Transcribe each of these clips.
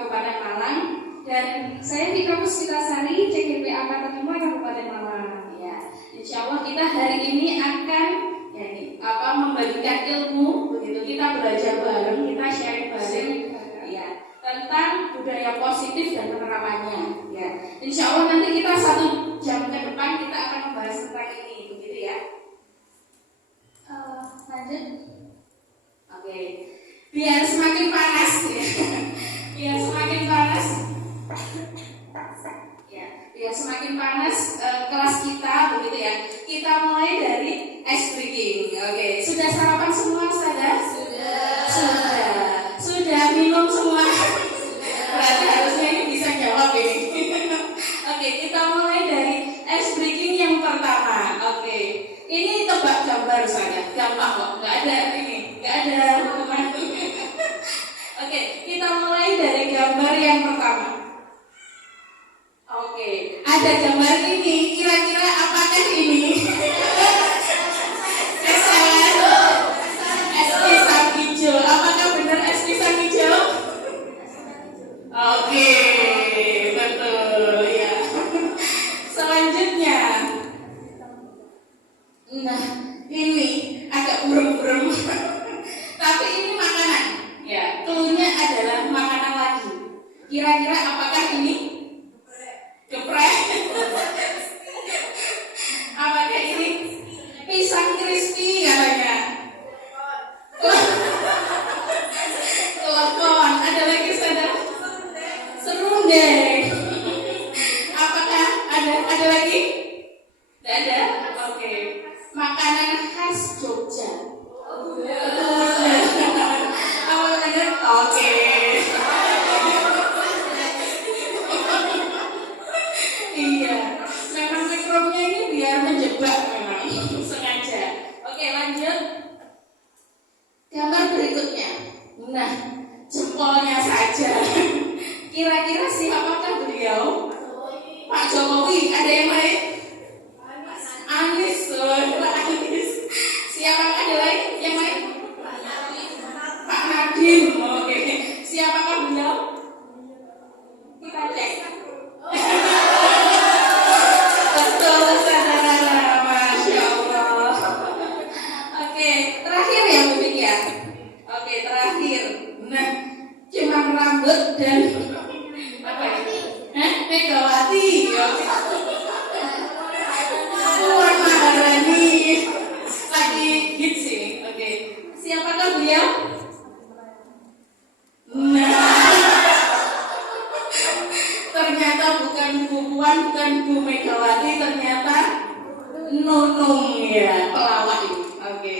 Kabupaten Malang, dan saya di kampus Kitasari CGP Angkatan 5 Kabupaten Malang. Ya, insya Allah kita hari ini akan membagikan ilmu, begitu kita belajar bareng, kita sharing bareng, ya, tentang budaya positif dan penerapannya. Ya, insya Allah nanti kita 1 jam ke depan kita akan membahas tentang ini, begitu ya. Lanjut. Oke. Biar semakin panas ya. Biar semakin panas. Ya, biar semakin panas kelas kita, begitu ya. Kita mulai dari ice breaking. Oke, sudah sarapan semua, Ustazah? Sudah. Sudah minum semua? Berarti harusnya ini bisa jawab ini. Oke, kita mulai dari ice breaking yang pertama. Oke. Ini tebak gambar saja, gampang kok, nggak ada hukuman. Oke, kita mulai dari gambar yang pertama. Oke, ada gambar ini, kira-kira apakah ini? Es pisang hijau, apakah benar es pisang hijau? Oke, betul ya. Selanjutnya. Nah, ini agak burem-burem. Tapi ini makanan. Ya, cluenya adalah makanan lagi. Kira-kira apakah ini? Geprek. Apakah ini? Pisang crispy katanya. Telepon. Ada lagi saudara? Serundeng. Apakah ada lagi? Tidak ada? Oke. Makanan khas Jogja. Oke. Iya. Memang mikrofnya ini biar menjebak memang sengaja. Oke, lanjut. Gambar berikutnya. Nah, jempolnya saja. Kira-kira siapakah beliau? Pak Jokowi. Ada yang lain? Anies. Siapakah ada lain? Yang lain? Pak Nadiem. Oke. Siapakah beliau? Kita cek. Betul, saudara. Masya Allah. Oke, terakhir ya Bubik ya. Oke, terakhir. Nah, cuma rambut dan apa ini? Megawati. Puan Maharani. Lagi hits ini. Oke. Siapakah beliau? Nah, ternyata bukan Bu Puan, bukan Bu Megawati, ternyata Nunung ya, pelawak ini. Oke.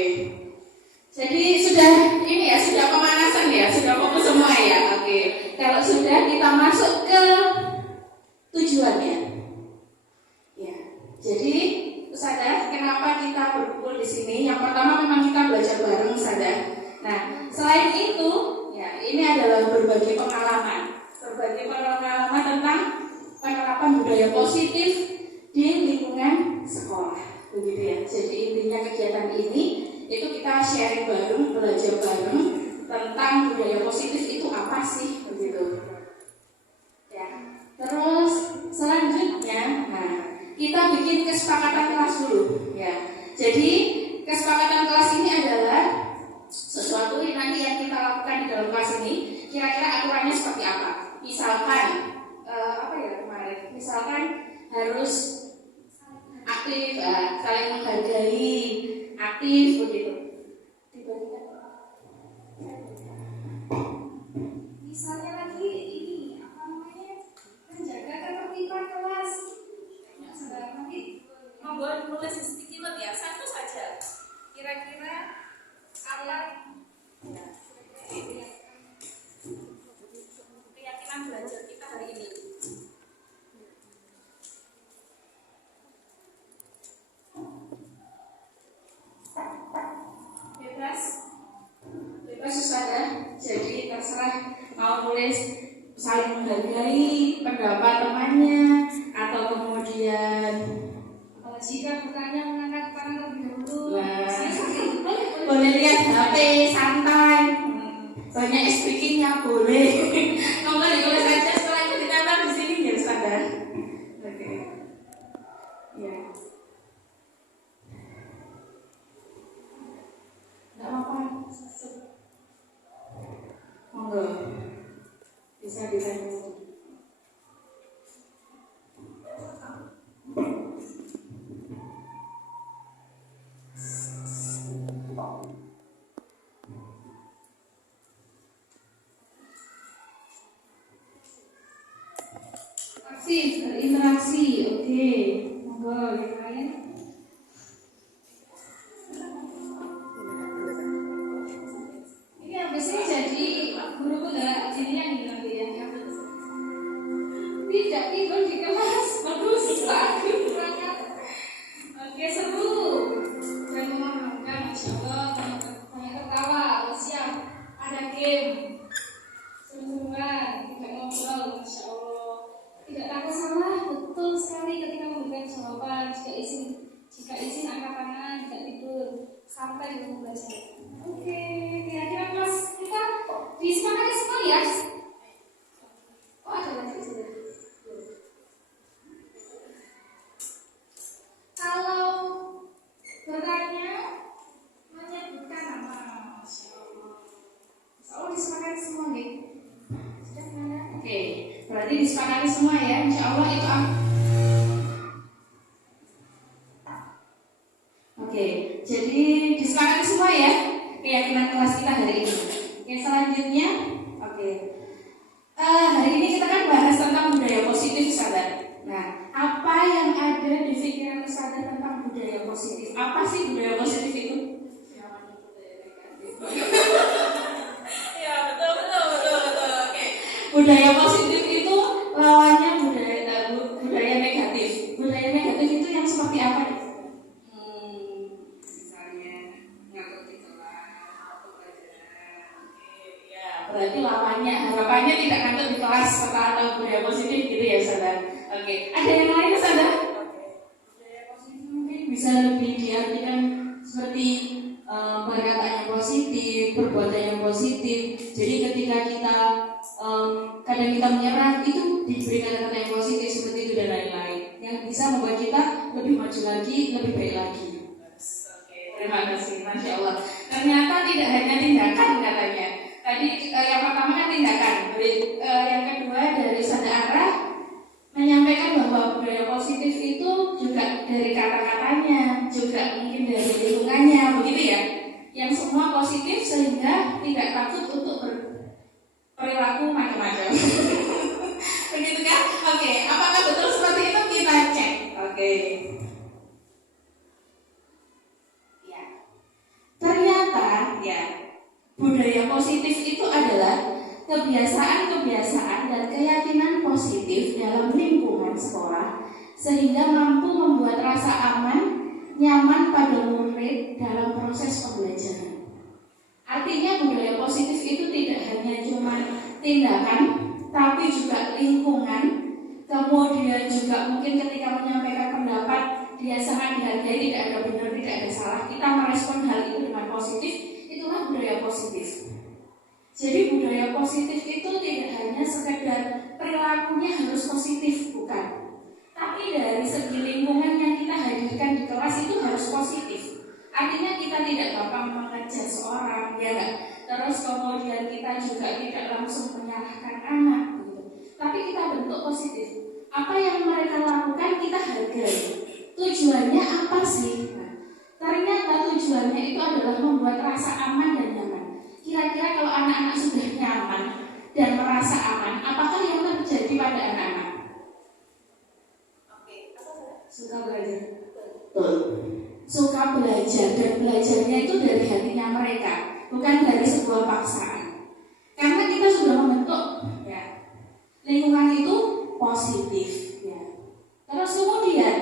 Jadi sudah ini ya, sudah pemanasan ya, sudah fokus semua ya. Oke. Kalau sudah, kita masuk ke tujuannya. Ya. Jadi Ustazah, kenapa kita berkumpul di sini? Yang pertama memang kita belajar bareng, Ustazah. Nah, selain itu, ya ini adalah berbagi pengalaman tentang penerapan budaya positif di lingkungan sekolah, begitu ya. Jadi intinya kegiatan ini itu kita sharing bareng, belajar bareng tentang budaya positif itu apa sih, begitu. Ya. Terus selanjutnya, nah, kita bikin kesepakatan kelas dulu ya. Jadi kesepakatan kelas ini adalah sesuatu yang nanti yang kita lakukan di dalam kelas ini. Kira-kira aturannya seperti apa? Misalkan apa ya kemarin? Misalkan harus aktif, saling menghargai, aktif begitu. Misalnya lagi ini apa namanya? Menjaga ketertiban kelas. Nanti membuat nulis sticky note ya, satu saja. Kira-kira apa? Ya, keyakinan belajar kita hari ini. Bebas Ustazah. Jadi terserah mau nulis saling menghargai pendapat temannya atau kemudian jika bertanya mengangkat tangan lebih dahulu. Boleh lihat HP santai. Banyak speakingnya boleh. Kalau nggak ditulis bisa ditanya. Berinteraksi, oke. Monggo yang lain. Ini habis ini jadi guru penggerak jadinya nih nanti ya. Tidak tidur di kelas, bagus, bagus banget. Oke, seru dan menyenangkan, Masya Allah. Banyak tertawa, siap. Ada game, seru-seruan, tidak ngobrol, Masya Allah. Tidak takut salah, betul sekali ketika memberikan jawaban. Jika izin angkat tangan, tidak tidur, sampai belum belajar. Oke, kira-kira kelas kita disepakati semua ya? Oh, ada lagi di sini. Kalau bertanya, menyebutkan nama, Masya Allah. Insya Allah disepakati semua nih. Oke, berarti disepakati semua ya. Insya Allah itu. Oke, jadi disepakati semua ya keyakinan kelas kita hari ini. Oke, selanjutnya, hari ini kita kan bahas tentang budaya positif, sahabat. Nah, apa yang ada di pikiran sahabat tentang budaya positif? Apa sih budaya positif itu? Ya, betul. Oke, budaya positif itu lawannya budaya negatif. Budaya negatif itu yang seperti apa? Berarti lawannya, harapannya tidak ngantuk di kelas setelah atau budaya positif gitu ya, saudara. Oke, ada yang lain, saudara? Budaya positif mungkin bisa lebih diartikan seperti perkataan yang positif, perbuatan yang positif. Jadi ketika kita kadang kita menyerah, itu diberi kata-kata yang positif seperti itu dan lain-lain, yang bisa membuat kita lebih maju lagi, lebih baik lagi. Oke, terima kasih, Masya Allah. Ternyata tidak hanya tindakan katanya. Tadi yang pertama kan tindakan, yang kedua dari Sada menyampaikan bahwa budaya positif itu juga dari kata-katanya, juga mungkin dari lingkungannya, begitu ya. Yang semua positif sehingga tidak takut untuk berperilaku macam-macam. Begitu kan? Oke, apakah betul seperti itu? Kita cek. Oke. Ya. Ternyata ya, budaya positif itu adalah kebiasaan-kebiasaan dan keyakinan positif dalam lingkungan sekolah sehingga mampu membuat rasa aman, nyaman pada murid dalam proses pembelajaran. Artinya budaya positif itu tidak hanya cuma tindakan, tapi juga lingkungan. Kemudian juga mungkin ketika menyampaikan pendapat dia sangat dihargai, tidak ada benar, tidak ada salah. Kita merespon hal itu dengan positif. Itulah budaya positif. Jadi budaya positif itu tidak hanya sekedar perilakunya harus positif, bukan. Tapi dari segi lingkungan yang kita hadirkan di kelas itu harus positif. Artinya kita tidak gampang mengejar seorang, ya enggak? Terus kemudian kita juga tidak langsung menyalahkan anak, gitu. Tapi kita bentuk positif. Apa yang mereka lakukan kita hargai. Tujuannya apa sih? Ternyata tujuannya itu adalah membuat rasa aman dan nyaman. Kira-kira kalau anak-anak sudah nyaman dan merasa aman, apakah yang terjadi pada anak-anak? Suka belajar. Suka belajar, dan belajarnya itu dari hatinya mereka, bukan dari sebuah paksaan. Karena kita sudah membentuk ya, lingkungan itu positif ya. Terus kemudian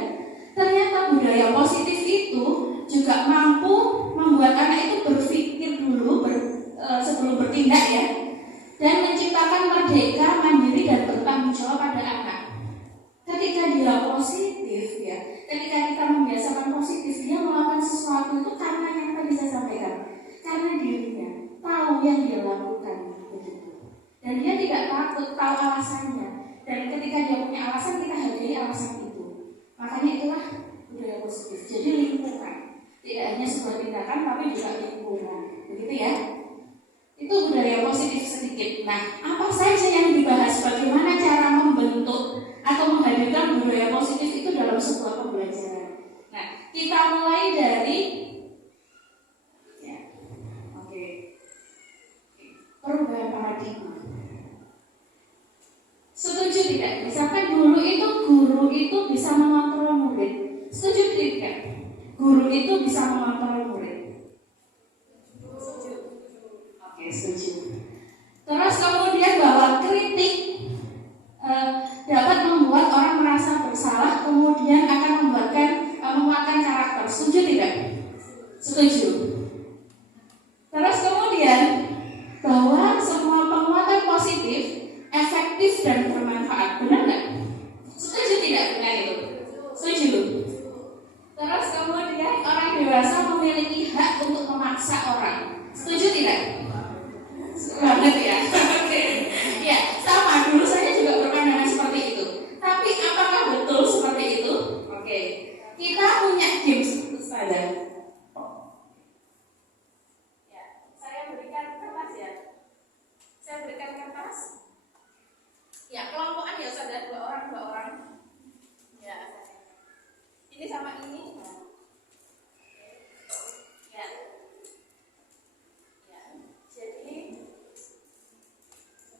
ternyata budaya positif itu juga mampu membuat anak itu berpikir dulu sebelum bertindak ya, dan menciptakan merdeka, mandiri dan bertanggung jawab pada anak. Ketika dia positif ya, ketika kita membiasakan positif, dia melakukan sesuatu itu karena yang tadi saya sampaikan, karena dirinya tahu yang dia lakukan begitu, dan dia tidak takut tahu alasannya. Dan ketika dia punya alasan, kita hargai alasan itu. Makanya itulah budaya positif. Jadi lingkungan tidak hanya sebuah tindakan, tapi juga lingkungan, begitu ya. Itu Itu budaya positif sedikit. Nah, apa saja yang dibahas? Bagaimana cara membentuk atau menghadirkan budaya positif itu dalam sebuah pembelajaran? Nah, kita mulai dari perubahan paradigma. Setuju tidak? Misalkan dulu itu guru itu bisa mengontrol murid. Setuju tidak? Guru itu bisa mengontrol murid. Oke, setuju. Terus kemudian bahwa kritik dapat membuat orang merasa bersalah, kemudian akan menguatkan karakter. Setuju tidak? Setuju. Terus kemudian bahwa semua penguatan positif efektif dan bermanfaat. Benar nggak? Setuju tidak dengan itu? Setuju. Terus kemudian orang dewasa memiliki hak untuk memaksa orang. Setuju tidak? Banget ya. Oke. Ya, sama. Dulu saya juga berpandangan seperti itu. Tapi apakah betul seperti itu? Oke. Kita punya games saja. Ya, saya berikan kertas ya. Saya berikan kertas. Ya, kelompokan ya sudah dua orang. Ya. Ini sama ini. Ya. Ya.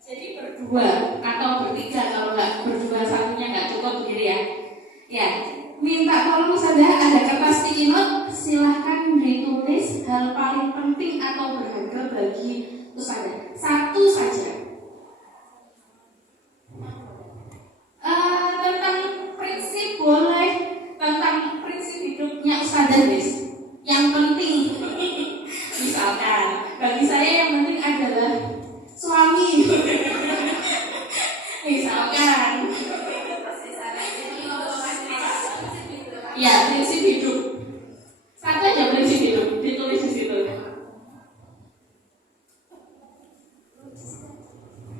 Jadi berdua atau bertiga, kalau nggak berdua satunya nggak cukup begini ya. Ya, minta tolong saja ada kertas sticky note, silahkan ditulis hal paling penting atau berharga bagi Ustazah. Satu saja. Tentang prinsip boleh, tentang prinsip hidupnya Ustazah guys. Yang penting, misalkan bagi saya yang penting adalah suami. Misalkan, ya prinsip hidup. Satu aja prinsip hidup, ditulis di situ.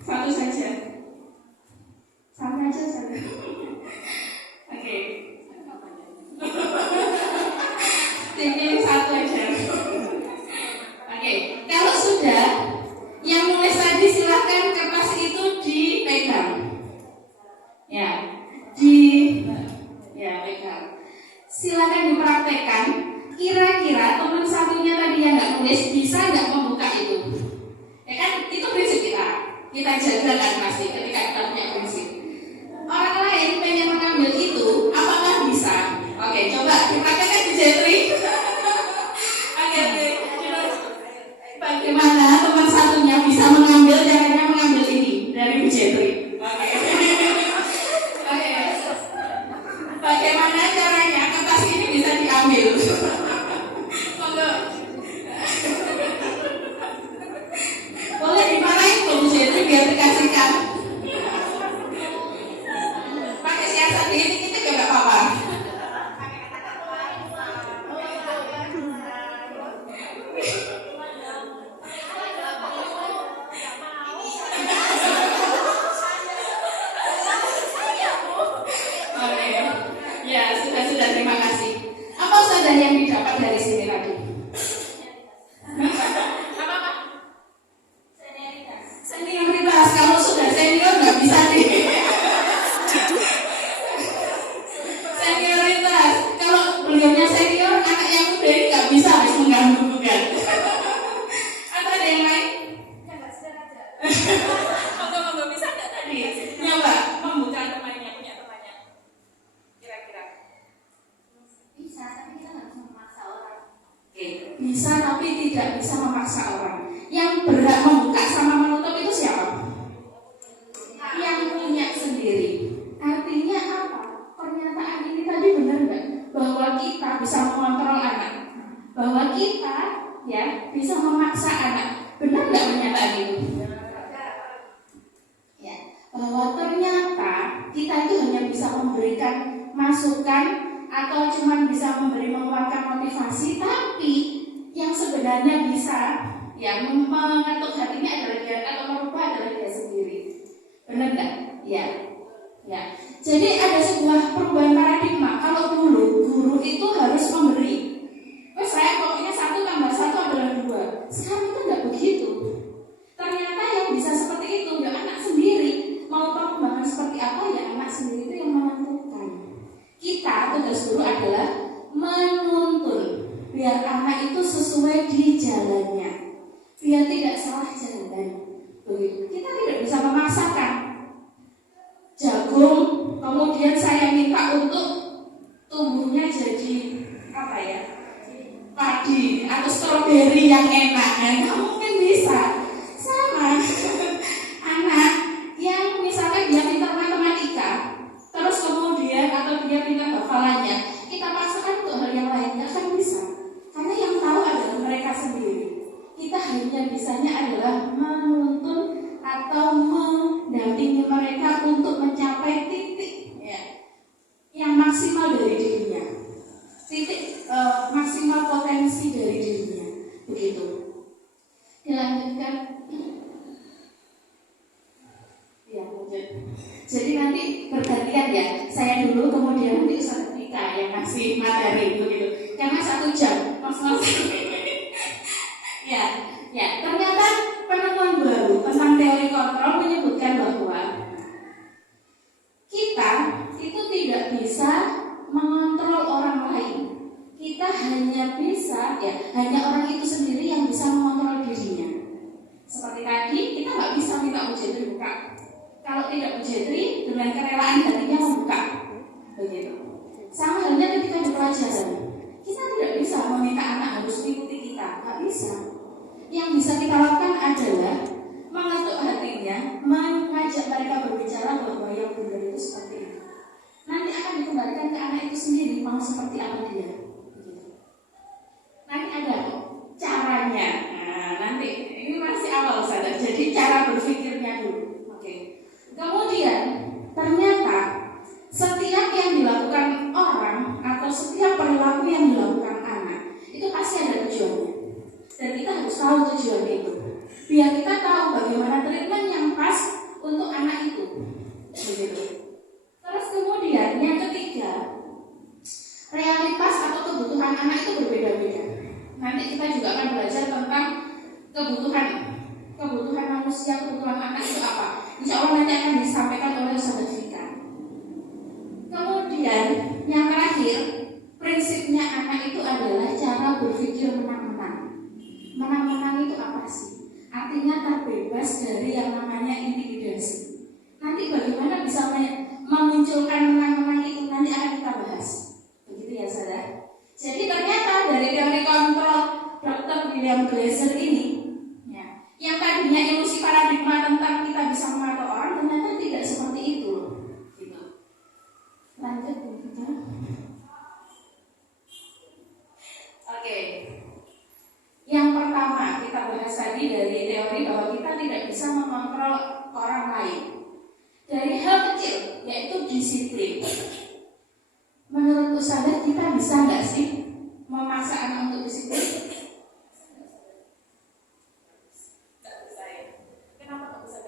Satu saja. Satu aja. Oke. Pilih satu aja. Oke. Kalau sudah, yang nulis tadi silahkan kertas itu dipegang. Pegang. Silakan dipraktekkan. Kira-kira teman satunya tadi yang nggak nulis bisa nggak membuka itu? Ya kan, itu prinsip kita. Kita jaga kan pasti ketika kita punya prinsip. Orang lain pengen mengambil itu, apakah bisa? Oke, coba dipraktekkan di Jetri. Oke. Bagaimana teman satunya bisa mengambil, caranya mengambil ini dari Bu Jetri? Oke. Bagaimana caranya kertas ini bisa diambil? Monggo. Boleh dimarahin Bu Jetri biar dikasihkan. Pakai siasat ini kita juga nggak apa-apa. Sudah, terima kasih. Apa saja yang didapat dari sini tadi? Apa? Senioritas. Kalau sudah senior nggak bisa nih. Senioritas. Kalau beliaunya senior, anak yang muda ini nggak bisa harus mengganggu bukan? Atau ada yang lain? Monggo bisa nggak tadi? Nyoba membuka temannya, punya temannya. Kira-kira. Bisa, tapi kita nggak bisa memaksa orang. Oke, bisa tapi tidak bisa memaksa orang. Yang berhak membuka sama menutup itu siapa? Yang punya sendiri. Artinya apa? Pernyataan ini tadi benar nggak? Bahwa kita bisa mengontrol anak, bahwa kita ya bisa memaksa anak. Benar nggak pernyataan itu? Ya, bahwa ternyata kita itu hanya bisa memberikan masukan atau cuma bisa menguatkan motivasi, tapi yang sebenarnya bisa yang mengetuk hatinya adalah dia atau merubah adalah dia sendiri. Benar nggak? Ya. Jadi ada sebuah perubahan paradigma. Kalau dulu guru itu harus memberi. Saya pokoknya 1 tambah 1 adalah 2. Sekarang itu nggak begitu. tugas guru adalah menuntun biar anak itu sesuai di jalannya, biar tidak salah jalan. Begitu. Kita tidak bisa memaksakan jagung, kemudian saya minta untuk tumbuhnya jadi apa ya, padi atau stroberi yang enak, nggak mungkin bisa. Sama anak yang misalnya dia pintar matematika, terus kemudian atau dia pintar hafalannya, kita paksakan untuk hal yang lain, nggak akan bisa. Karena yang tahu adalah mereka sendiri. Kita hanya bisanya adalah menuntun atau mendampingi mereka untuk mencapai titik ya, yang maksimal dari dirinya, titik maksimal potensi dari dirinya. Begitu. Dilanjutkan. Ya, jadi nanti bergantian ya. Saya dulu, kemudian nanti Ustaz Tika yang ngasih materi begitu. Karena 1 jam maksimal. Ya, ternyata penemuan baru tentang teori kontrol menyebutkan bahwa kita itu tidak bisa mengontrol orang lain. Kita hanya bisa, hanya orang itu sendiri yang bisa mengontrol dirinya. Seperti tadi, kita nggak bisa minta ujian buka. Kalau tidak ujian dengan kerelaan hatinya membuka. Begitu. Sama halnya ketika di pelajaran, kita tidak bisa meminta anak harus mengikuti kita, nggak bisa. Yang bisa kita lakukan adalah mengetuk hatinya, mengajak mereka berbicara bahwa yang benar itu seperti itu. Nanti akan dikembalikan ke anak itu sendiri mau seperti apa dia. Nanti ada caranya. Nah, nanti ini masih awal saja. Jadi cara berpikirnya dulu. Oke. Kemudian ternyata setiap yang dilakukan orang atau setiap perilaku yang dilakukan anak itu pasti ada tujuannya. Dan kita harus tahu tujuan itu, biar kita tahu bagaimana treatment yang pas untuk anak itu. Begitu. Terus kemudian yang ketiga, realitas atau kebutuhan anak itu berbeda-beda. Nanti kita juga akan belajar tentang kebutuhan manusia, kebutuhan anak itu apa. Insya Allah nanti akan disampaikan oleh Ustaz Fika. Kemudian yang terakhir, prinsipnya anak itu adalah cara berpikir menang-menang. Menang-menang itu apa sih? Artinya terbebas dari yang namanya intimidasi. Nanti bagaimana bisa memunculkan menang-menang itu nanti akan kita bahas. Begitu ya saudara. Jadi ternyata dari teori kontrol Dr. William Glasser ini, ya, yang tadinya ilusi paradigma tentang kita bisa mengatur orang, ternyata tidak seperti itu. Gitu. Lanjut kita. Oke. Yang pertama kita bahas tadi dari teori bahwa kita tidak bisa mengontrol orang lain dari hal kecil, yaitu disiplin. Menurut Ustazah kita bisa nggak sih memaksa anak untuk disiplin? Nggak bisa ya. Kenapa nggak bisa?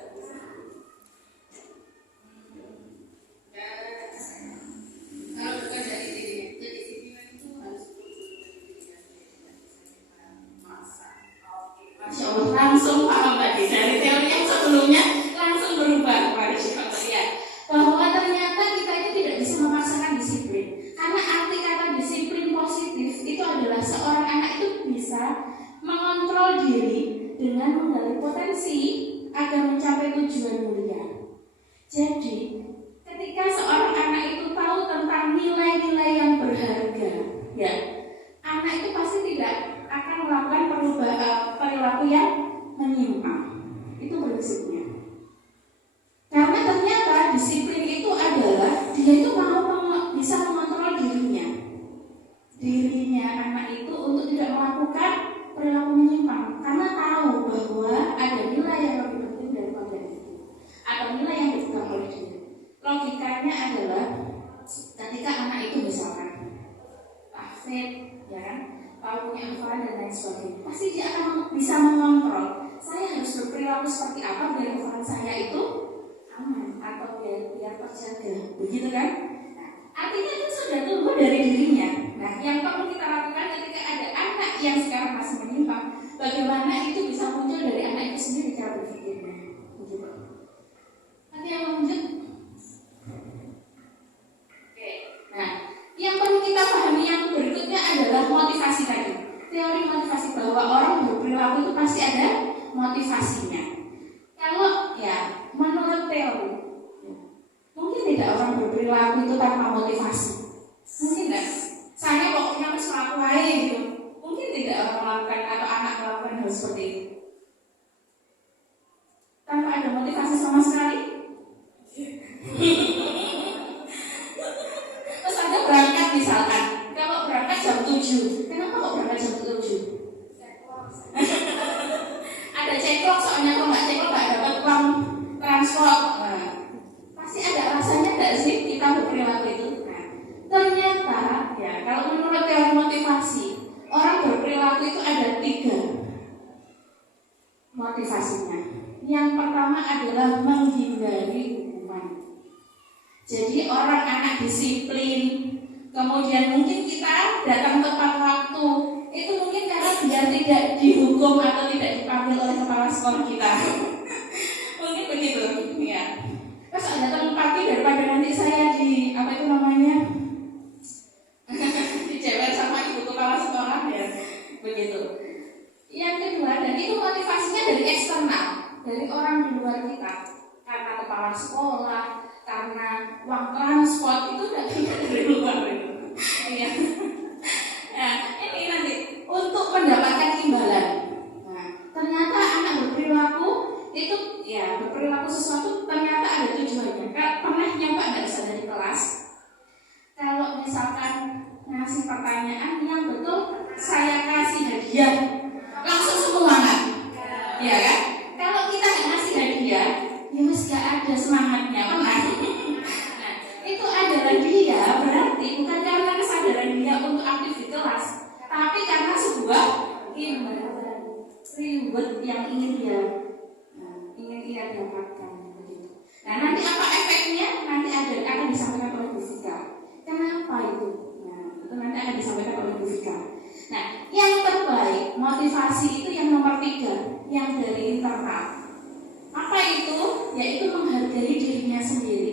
Kalau bukan dari dirinya, kedisiplinan itu harus Masya Allah, langsung paham tadi dari teori yang sebelumnya langsung berubah ya, bahwa ternyata kita itu tidak bisa memaksakan disiplin. Karena arti kata disiplin positif itu adalah seorang anak itu bisa mengontrol diri dengan menggali potensi agar mencapai tujuan mulia. Jadi ketika seorang anak itu tahu tentang nilai-nilai yang berharga, ya, anak itu pasti tidak akan melakukan perilaku yang menyimpang. Itu prinsipnya. Karena ternyata disiplin itu adalah dia itu bisa mengontrol dirinya anak itu untuk tidak melakukan perilaku menyimpang. Karena tahu bahwa ada nilai yang lebih penting daripada itu, atau nilai yang dipegang oleh dia. Logikanya adalah ketika anak itu misalkan tahfidz, ya kan, tahu punya hafalan dan lain sebagainya, pasti dia akan bisa mengontrol. Saya harus berperilaku seperti apa biar hafalan saya itu aman atau biar terjaga, begitu kan? Nah, artinya itu sudah tumbuh dari dirinya. Nah, yang perlu kita lakukan ketika ada anak yang sekarang masih menyimpang, bagaimana itu bisa muncul dari anak itu sendiri cara berpikirnya, begitu. Nanti yang lanjut. Oke. Nah, yang perlu berperilaku itu tanpa motivasi? Mungkin tidak. Saya pokoknya harus melakukan gitu. Mungkin tidak orang melakukan atau anak melakukan hal seperti itu tanpa ada motivasi sama sekali. Terus ada berangkat misalkan, kalau berangkat jam 7, kenapa kok berangkat jam 7? Ada ceklok, soalnya kalau nggak ceklok nggak dapat uang transport. Nah, pasti ada alasannya nggak sih kita berperilaku itu? Nah, ternyata ya kalau menurut teori motivasi, orang berperilaku itu ada 3 motivasinya. Yang pertama adalah menghindari hukuman. Jadi orang anak disiplin, kemudian mungkin kita datang tepat waktu, itu mungkin karena biar tidak dihukum atau tidak dipanggil oleh kepala sekolah kita. Mungkin begitu, ya. Terus datang pagi daripada nanti saya di apa itu namanya dijewer sama ibu kepala sekolah, ya, begitu. Yang kedua, dan itu motivasinya dari eksternal, dari orang di luar kita, karena kepala sekolah, karena uang transport itu datangnya dari luar itu. Iya. Nah, ini nanti untuk mendapatkan imbalan. Nah, ternyata anak berperilaku itu ya berperilaku sesuatu ternyata ada tujuannya. Pernah nyoba nggak bisa dari kelas? Kalau misalkan ngasih pertanyaan yang betul, saya kasih hadiah, langsung semangat, ya kan? Kalau kita nggak ngasih hadiah, ya mas nggak ada semangatnya, pernah? Nah, itu adalah dia berarti bukan karena kesadaran dia untuk aktif di kelas, tapi karena sebuah imbalan, reward yang ingin dia dapatkan. Nah, nanti apa efeknya? Nanti akan disampaikan oleh Bu Vika. Kenapa itu? Nah, itu nanti akan disampaikan oleh Bu Vika. Nah, yang terbaik motivasi itu yang nomor 3, yang dari internal. Apa itu? Yaitu menghargai dirinya sendiri.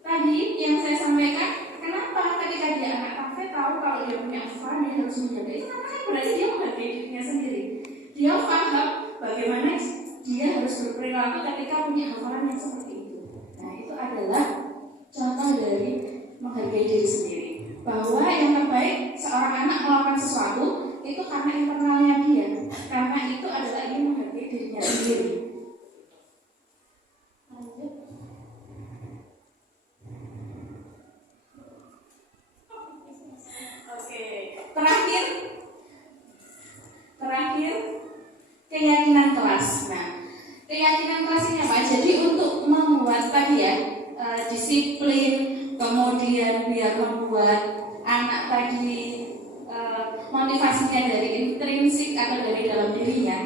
Tadi yang saya sampaikan, kenapa ketika dia anak kafe tahu kalau dia punya fun, dia harus menjaga itu, karena berarti dia menghargai dirinya sendiri. Dia paham bagaimana dia harus berperilaku ketika punya hafalan yang seperti itu. Nah, itu adalah contoh dari menghargai diri sendiri. Bahwa yang terbaik seorang anak melakukan sesuatu itu karena internalnya dia, karena itu adalah dia menghargai dirinya sendiri. Oke, terakhir keyakinan kelas. Nah, keyakinan kelas ini apa? Jadi untuk membuat tadi ya disiplin, kemudian biar membuat anak tadi motivasinya dari intrinsik atau dari dalam dirinya,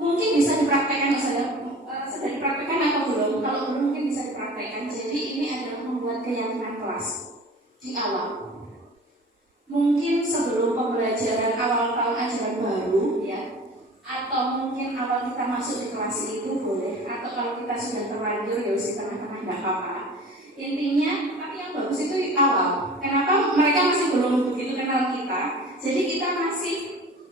mungkin bisa dipraktekkan. Sudah dipraktekkan atau belum? Kalau belum mungkin bisa dipraktekkan. Jadi ini adalah membuat keyakinan kelas di awal. Mungkin sebelum pembelajaran awal tahun ajaran baru, ya, atau mungkin awal kita masuk di kelas itu boleh, atau kalau kita sudah terlanjur ya di tengah-tengah nggak apa-apa. Intinya, tapi yang bagus itu di awal. Kenapa? Mereka masih belum begitu kenal kita, jadi kita masih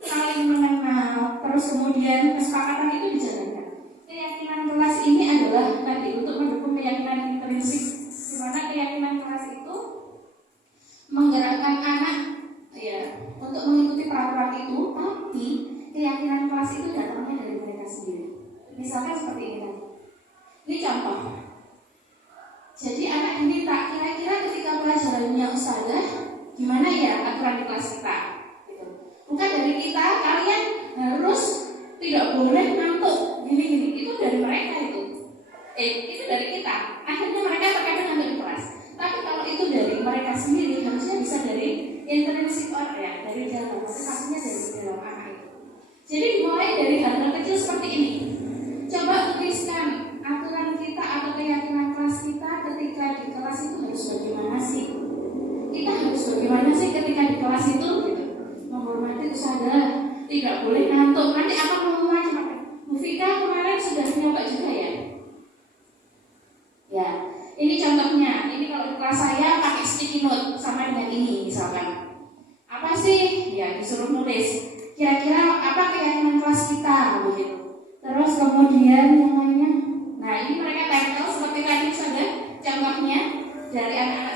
saling mengenal. Terus kemudian kesepakatan itu dijalankan. Keyakinan kelas ini adalah tadi untuk mendukung keyakinan intrinsik, di mana keyakinan kelas itu menggerakkan anak ya untuk mengikuti peraturan itu, tapi keyakinan kelas itu datangnya dari mereka sendiri. Misalkan seperti ini. Ini contoh. Jadi anak diminta kira-kira ketika pelajarannya ustazah gimana ya aturan di kelas kita gitu. Bukan dari kita, kalian harus tidak boleh ngantuk gini-gini. Itu dari mereka itu. Itu dari kita. Akhirnya mereka terkadang ngantuk di kelas. Tapi kalau itu dari mereka sendiri, harusnya bisa dari intrinsik orang ya, dari dalam, motivasinya dari dalam anak itu. Jadi dimulai dari hal-hal kecil seperti ini. Coba tuliskan aturan kita atau keyakinan kelas kita ketika di kelas itu harus bagaimana sih? Kita harus bagaimana sih ketika di kelas itu? Gitu. Menghormati ustazah, tidak boleh ngantuk. Nanti akan ngomong macam-macam. Bu Vika kemarin sudah nyoba juga ya? Ya. Ini contohnya, ini kalau di kelas saya pakai sticky note sama dengan ini misalkan. Apa sih? Ya disuruh nulis. Kira-kira apa keyakinan kelas kita begitu. Terus kemudian yang lainnya. Nah ini mereka tempel seperti tadi saja contohnya dari anak-anak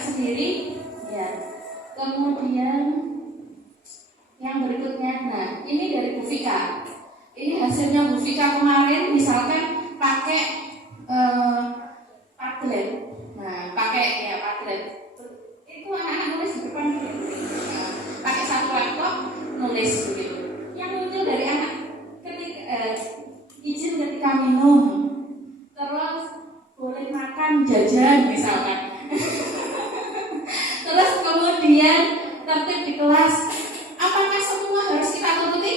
jajan misalkan. Terus kemudian tertib di kelas, apakah semua harus kita turuti?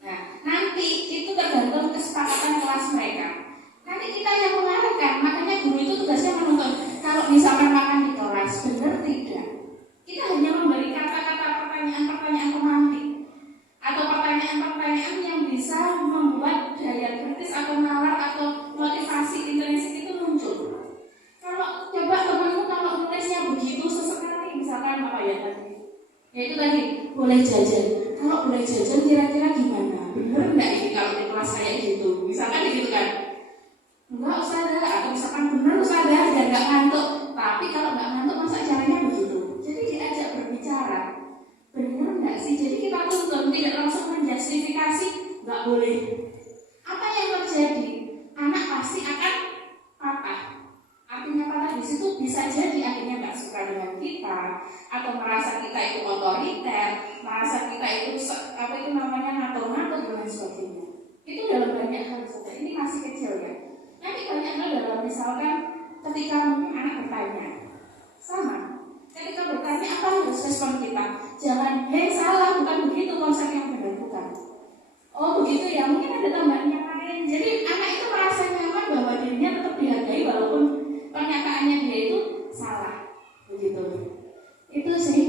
Nah, nanti itu tergantung kesepakatan kelas mereka. Nanti kita yang mengarahkan, makanya guru itu tugasnya menuntun. Kalau misalkan makan di kelas, benar tidak? Kita hanya memberi kata-kata pertanyaan-pertanyaan pemantik atau pertanyaan-pertanyaan yang bisa membuat daya kritis atau nalar atau motivasi intrinsik itu muncul. Kalau coba temanmu kalau nulisnya begitu sesekali, misalkan apa ya tadi? Ya itu tadi, boleh jajan. Kalau boleh jajan kira-kira gimana? Bener enggak ini kalau di kelas kayak gitu? Misalkan gitu kan? Enggak usah ada, atau misalkan bener usah ada, biar enggak ngantuk. Tapi kalau enggak ngantuk masa caranya begitu? Jadi diajak berbicara. Bener enggak sih? Jadi kita tuntun, tidak langsung menjustifikasi, enggak boleh. Apa yang terjadi? Anak pasti akan patah. Artinya patah di situ bisa jadi akhirnya nggak suka dengan kita atau merasa kita itu otoriter, merasa kita itu apa itu namanya ngatur-ngatur dan sebagainya. Itu dalam banyak hal saja. Ini masih kecil ya. Nanti banyak hal dalam misalkan ketika mungkin anak bertanya, sama. Ketika bertanya apa harus respon kita? Jangan, hei salah, bukan begitu konsep yang benar bukan. Oh begitu ya, mungkin ada tambahan yang lain. Jadi anak itu merasa nyaman bahwa dirinya tetap dihargai walaupun pernyataannya dia itu salah, begitu. Itu sih.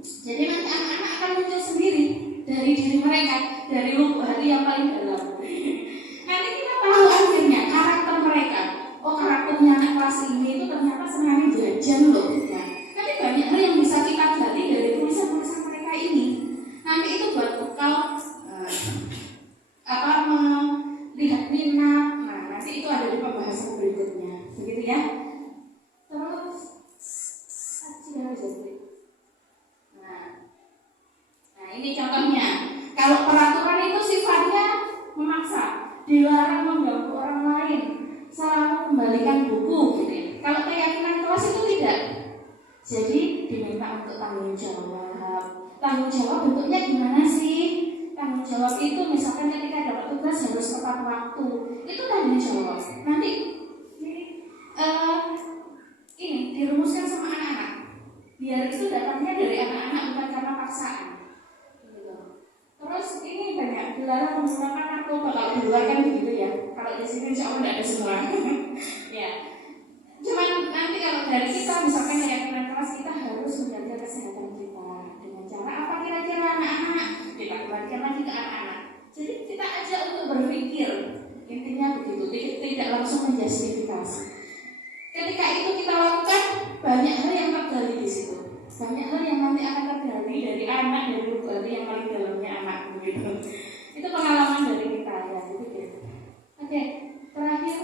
Jadi nanti anak-anak akan muncul sendiri dari diri mereka, dari lubuk hati yang paling dalam. Nanti kita tahu akhirnya karakter mereka. Oh karakternya anak kelas ini itu ternyata senangnya jajan loh. Nah, nanti banyak hal yang bisa kita gali dari tulisan-tulisan mereka ini. Nanti itu buat bekal melihat minat. Nah nanti itu ada di pembahasan berikutnya, begitu ya. Terus nah ini contohnya. Kalau peraturan itu sifatnya memaksa, dilarang mengganggu orang lain, selalu kembalikan buku gitu ya. Kalau keyakinan kelas itu tidak. Jadi diminta untuk tanggung jawab. Tanggung jawab bentuknya gimana sih? Tanggung jawab itu misalkan ketika dapat tugas harus tepat waktu. Itu tanggung jawab. Nanti ini dirumuskan sama anak-anak. Biar itu datangnya dari anak-anak bukan karena paksaan. Gitu. Terus ini banyak dilarang menggunakan narkoba. Kalau di luar kan begitu ya. Kalau di sini insya Allah tidak ada semua. Ya. Cuman nanti kalau dari kita misalkan keyakinan kelas kita harus menjaga kesehatan kita dengan cara apa kira-kira anak-anak? Kita kembalikan lagi ke anak-anak. Jadi kita ajak untuk berpikir. Intinya begitu. Tidak langsung menjustifikasi. Ketika itu kita lakukan, banyak hal yang tergali di situ. Banyak hal yang nanti akan tergali dari anak, dari lubuk hati yang paling dalamnya anak begitu. Itu pengalaman dari kita ya. Gitu. Oke, terakhir.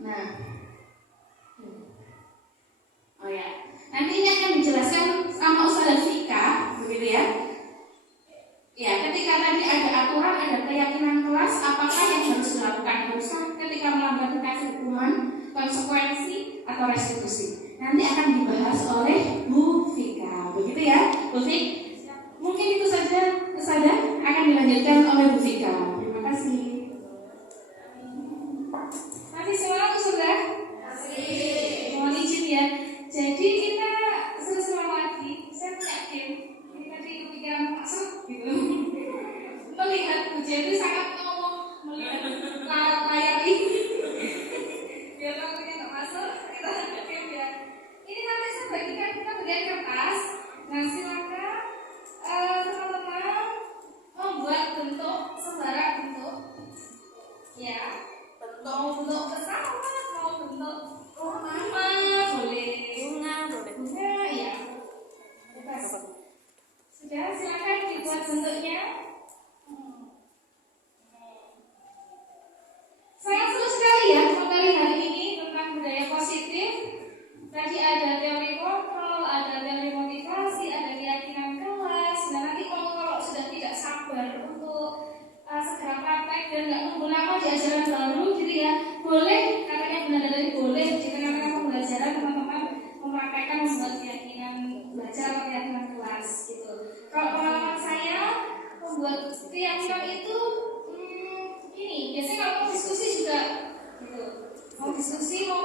Nah, oh ya, nanti ini akan dijelaskan sama Ustazah Vika, begitu ya. Ya, ketika tadi ada aturan, ada keyakinan kelas, apakah yang harus dilakukan? Harusnya ketika melanggar dikasih hukuman, konsekuensi atau restitusi. Nanti akan dibahas oleh Bu Vika, begitu ya, Bu Vika. Mungkin itu saja akan dilanjutkan oleh Bu Vika. Terima kasih. Masih semangat sudah? Masih. Mohon izin ya. Jadi kita seru-seru lagi. Saya yakin ini tadi kepikiran masuk gitu. Melihat Bu Jenny sangat ngomong melihat layar ini. Biar waktunya nggak masuk, kita yakin ya. Ini nanti saya bagikan, kita bagian kertas. Nah silakan teman-teman membuat bentuk sembarang bentuk. Ya, bentuk pesawat, mau bentuk rumah, boleh bunga, ya. Bebas. Sudah, silakan dibuat bentuknya. Sangat seru sekali ya materi hari ini tentang budaya positif. Tadi ada teori kontrol, ada teori motivasi, ada keyakinan kelas. Nah nanti kalau sudah tidak sabar untuk segera praktek dan nggak nunggu lama di ajaran baru gitu ya, boleh, katanya benar tadi boleh di tengah-tengah pembelajaran teman-teman mempraktekkan membuat keyakinan belajar atau keyakinan kelas gitu. Kalau pengalaman saya membuat keyakinan itu ini biasanya kalau mau diskusi juga gitu, mau diskusi mau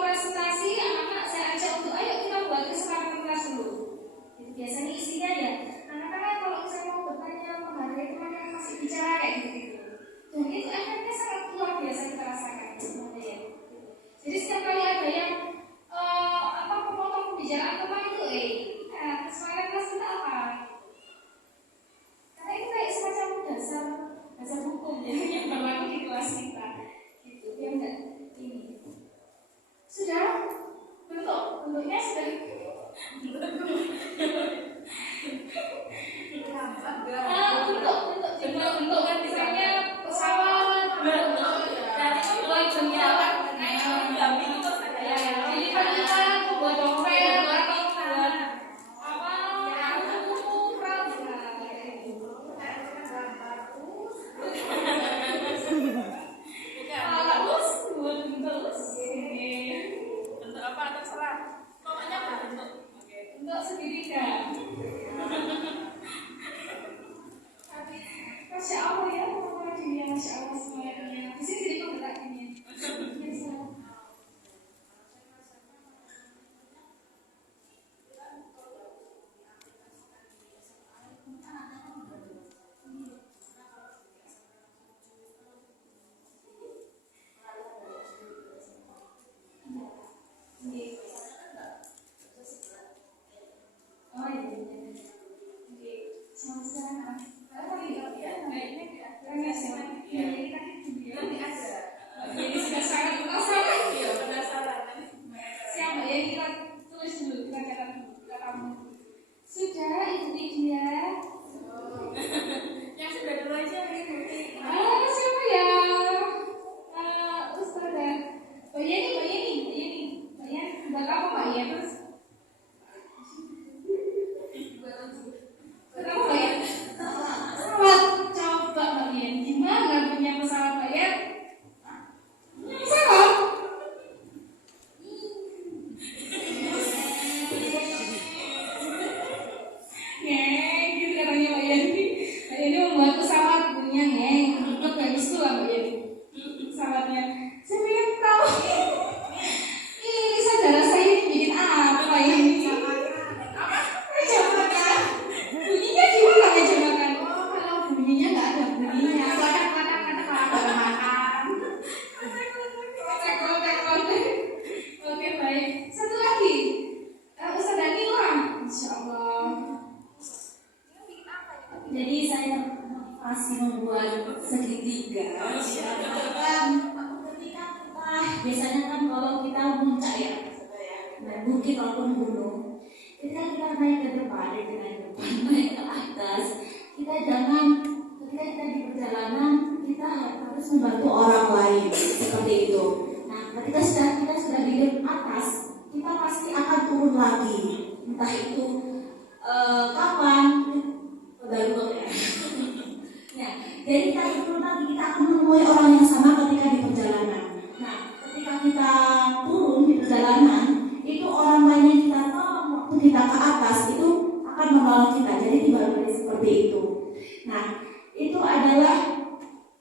biasanya kan kalau kita muncak ya, nah, bukit ataupun gunung, ketika kita naik ke depan, naik ke atas, kita jangan ketika kita di perjalanan kita harus membantu orang lain seperti itu. Nah, ketika kita sudah di atas, kita pasti akan turun lagi, entah itu kapan, baru ya. Nah, jadi kita turun lagi, kita akan menemui orang yang sama ketika di perjalanan. Nah, ketika kita turun di perjalanan, itu orang lain yang kita tolong waktu kita ke atas itu akan menolong kita. Jadi dibalik seperti itu. Nah, itu adalah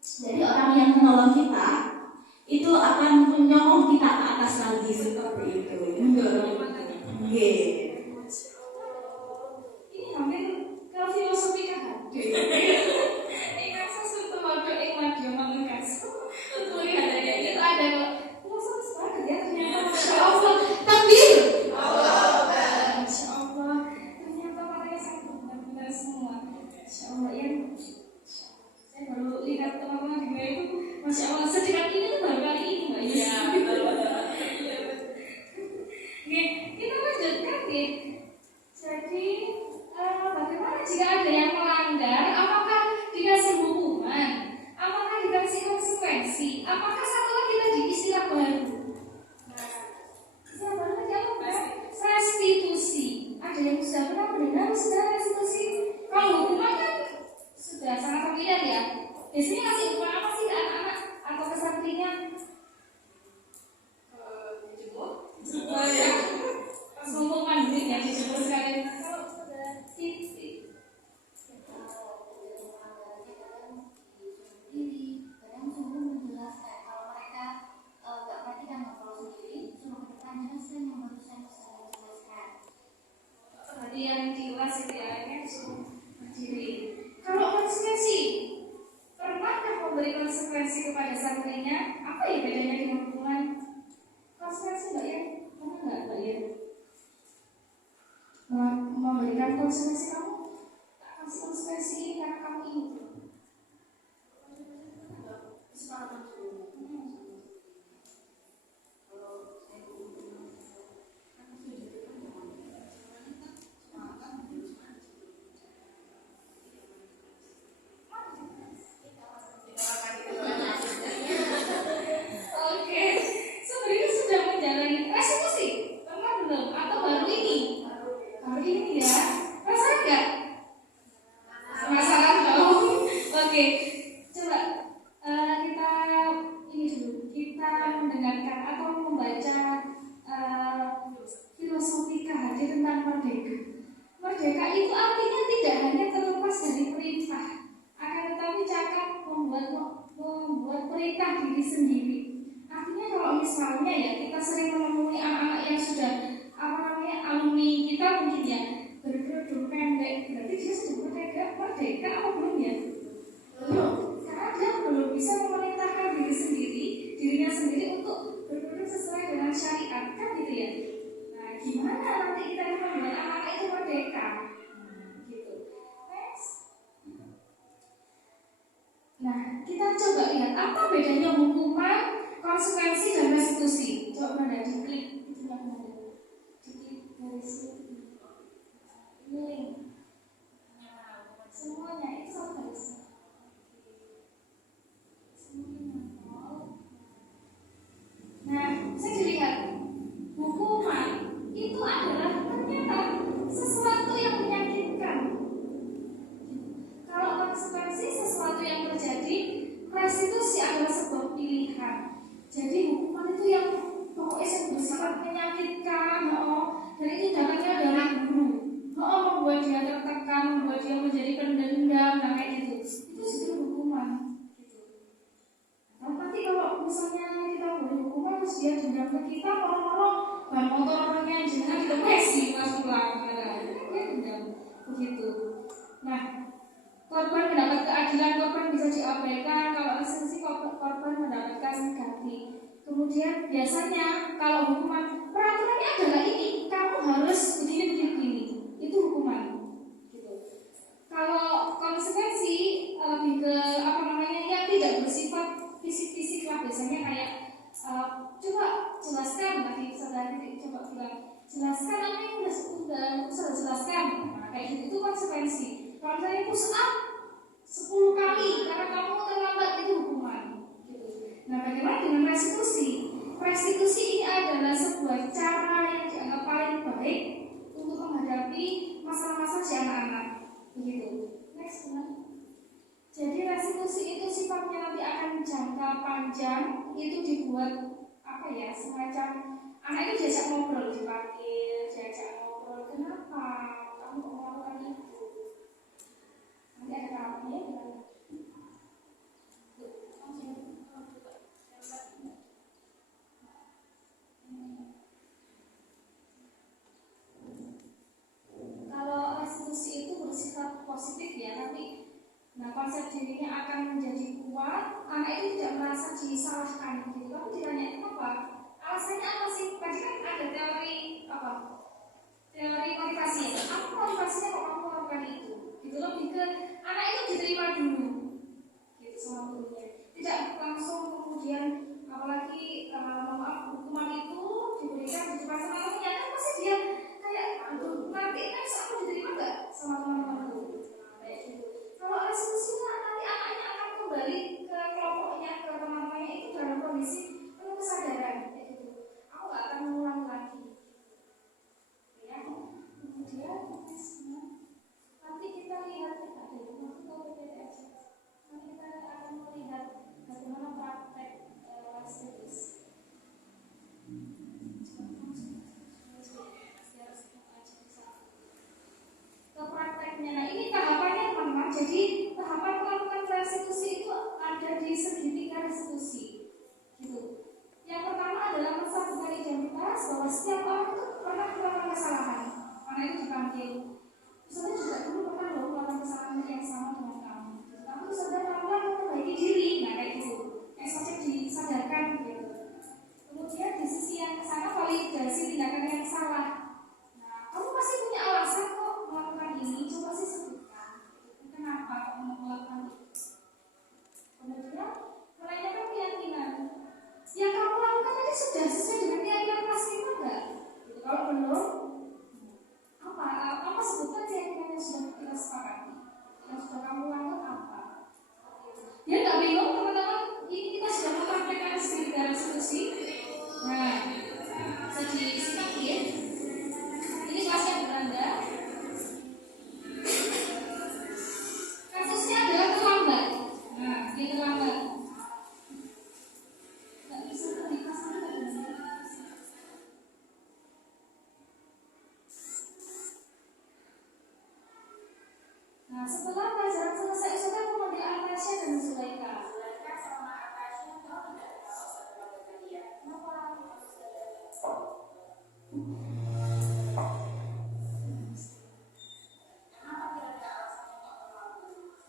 jadi orang yang menolong kita itu akan menyokong kita ke atas lagi seperti itu. Mendorong. Oke. Ini hampir ke filosofi kan? Masya Allah, sedekat ini tuh baru kali ini Mbak Yus. Ya, betul. Oke, kita lanjutkan nih. Jadi, bagaimana jika ada yang melanggar? Apakah dikasih hukuman? Apakah dikasih konsekuensi? Apakah satu lagi tadi istilah baru? Nah, istilah baru tadi apa? Restitusi. Ada yang sudah pernah mendengar istilah restitusi? Kalau hukuman kan sudah sangat familiar ya. Biasanya ngasih hukuman apa sih ke anak-anak atau ke santrinya? Dijemur? Ya. Pas ngomong mandi ya dijemur sekali. Kalau sudah titik. Kadang suruh menjelaskan kalau mereka nggak perhatikan ngobrol sendiri, suruh bertanya dosen yang barusan bisa menjelaskan. Perhatian jelas itu ya, kan suruh berdiri. Kalau konsekuensi, pernahkah memberi konsekuensi kepada santrinya? Apa ya bedanya dengan hukuman? Konsekuensi Mbak ya? Pernah nggak Mbak ya? Memberikan konsekuensi kamu? Tak kasih konsekuensi ini karena kamu ini. Merdeka itu artinya tidak hanya terlepas dari perintah, akan tetapi cakap membuat perintah diri sendiri. Artinya kalau misalnya ya kita sering menemui anak-anak yang sudah alumni kita mungkin ya berkerudung pendek, berarti dia sudah merdeka apa belum ya? Belum, karena dia belum bisa memerintahkan dirinya sendiri untuk berkerudung sesuai dengan syariat kan gitu ya. Nah, gimana nanti kita membuat anak-anak itu merdeka? Gitu. Next. Nah, kita coba lihat apa bedanya hukuman, konsekuensi dan restitusi. Coba ada diklik itu yang ada. Diklik garis ini link. Semuanya itu satu garis. Semuanya. Nah, saya dilihat hukuman itu adalah ternyata sesuatu yang menyakitkan. Kalau konsekuensi sesuatu yang terjadi, restitusi adalah sebuah pilihan. Jadi hukuman itu yang pokoknya yang bersifat menyakitkan, dan itu datangnya dari guru, membuat dia tertekan, membuat dia menjadi pendendam, dan kayak gitu. Itu justru hukuman. Nah, nanti kalau misalnya kita beri hukuman terus dia dendam ke kita, orang-orang ban motor orangnya jangan kita Messi pas pulang, dia dendam begitu. Nah, korban mendapat keadilan, korban bisa diabaikan. Kalau restitusi korban mendapatkan ganti. Kemudian biasanya kalau hukuman peraturannya adalah ini, kamu harus begini. Itu hukuman. Gitu. Kalau konsekuensi lebih ke yang tidak bersifat fisik lah, biasanya kayak cuma coba bilang jelaskan apa yang udah sudah jelaskan. Nah, kayak gitu itu konsekuensi. Kalau misalnya push up 10 kali karena kamu terlambat itu hukuman. Gitu. Nah, bagaimana dengan restitusi? Restitusi ini adalah sebuah cara yang dianggap paling baik untuk menghadapi masalah-masalah si anak-anak. Begitu. Next, jadi restitusi itu sifatnya nanti akan jangka panjang, itu dibuat apa ya, semacam anak itu diajak ngobrol, dipanggil, diajak ngobrol, kenapa kamu kok melakukan itu? Nanti ada tahapnya ya. Kalau restitusi itu bersifat positif ya, tapi nah konsep dirinya akan menjadi kuat, anak itu tidak merasa disalahkan gitu. Tapi ditanya kenapa? Alasannya apa sih? Tadi kan ada teori apa? Teori motivasi. Apa motivasinya kok kamu melakukan itu? Gitu lebih ke anak itu diterima dulu, gitu sama gurunya. Tidak langsung kemudian apalagi maaf hukuman itu diberikan di depan teman-temannya kan pasti dia kayak aduh nanti next aku diterima nggak sama teman-temanku kayak gitu. Kalau restitusinya nanti anaknya akan kembali ke kelompoknya, ke teman-temannya itu dalam kondisi penuh kesadaran kayak gitu. Aku nggak akan mengulang lagi. Ya, kemudian nanti kita lihat ada nanti kalau PPT aja. Nanti kita akan melihat bagaimana praktek restitusi. Ke prakteknya. Nah ini tahapannya teman-teman. Jadi tahapan melakukan restitusi itu ada di segitiga restitusi. Gitu. Yang pertama adalah mensabukkan identitas bahwa setiap orang itu pernah melakukan kesalahan. Karena itu dipanggil. Misalnya juga dulu pernah melakukan kesalahan yang sama dengan kamu. Kamu sudah pelan-pelan memperbaiki diri. Nah kayak gitu. Kayak semacam disadarkan gitu. Kemudian di sisi yang sana validasi tindakan yang salah. Nah, kamu pasti punya alasan kok melakukan ini. Coba sih sebutkan. Kenapa kamu melakukan itu? Kemudian menanyakan keyakinan. Yang kamu lakukan tadi sudah sesuai dengan keyakinan pasti enggak? Gitu. Kalau belum, apa sebutkan keyakinan yang sudah kita sepakati? Yang sudah kamu lakukan apa? Dia nggak bingung teman-teman. Ini kita sudah mempraktekkan segitiga restitusi. Nah, sedikit sedikit. Ini kelasnya beranda. Kasusnya adalah terlambat. Nah, dia terlambat. Nggak bisa terlihat sampai. Nah, setelah pelajaran selesai, sudah memanggil Atasya dan Zulaika. Zulaika sama Atasya tahu tidak kalau satu kalian? Kenapa?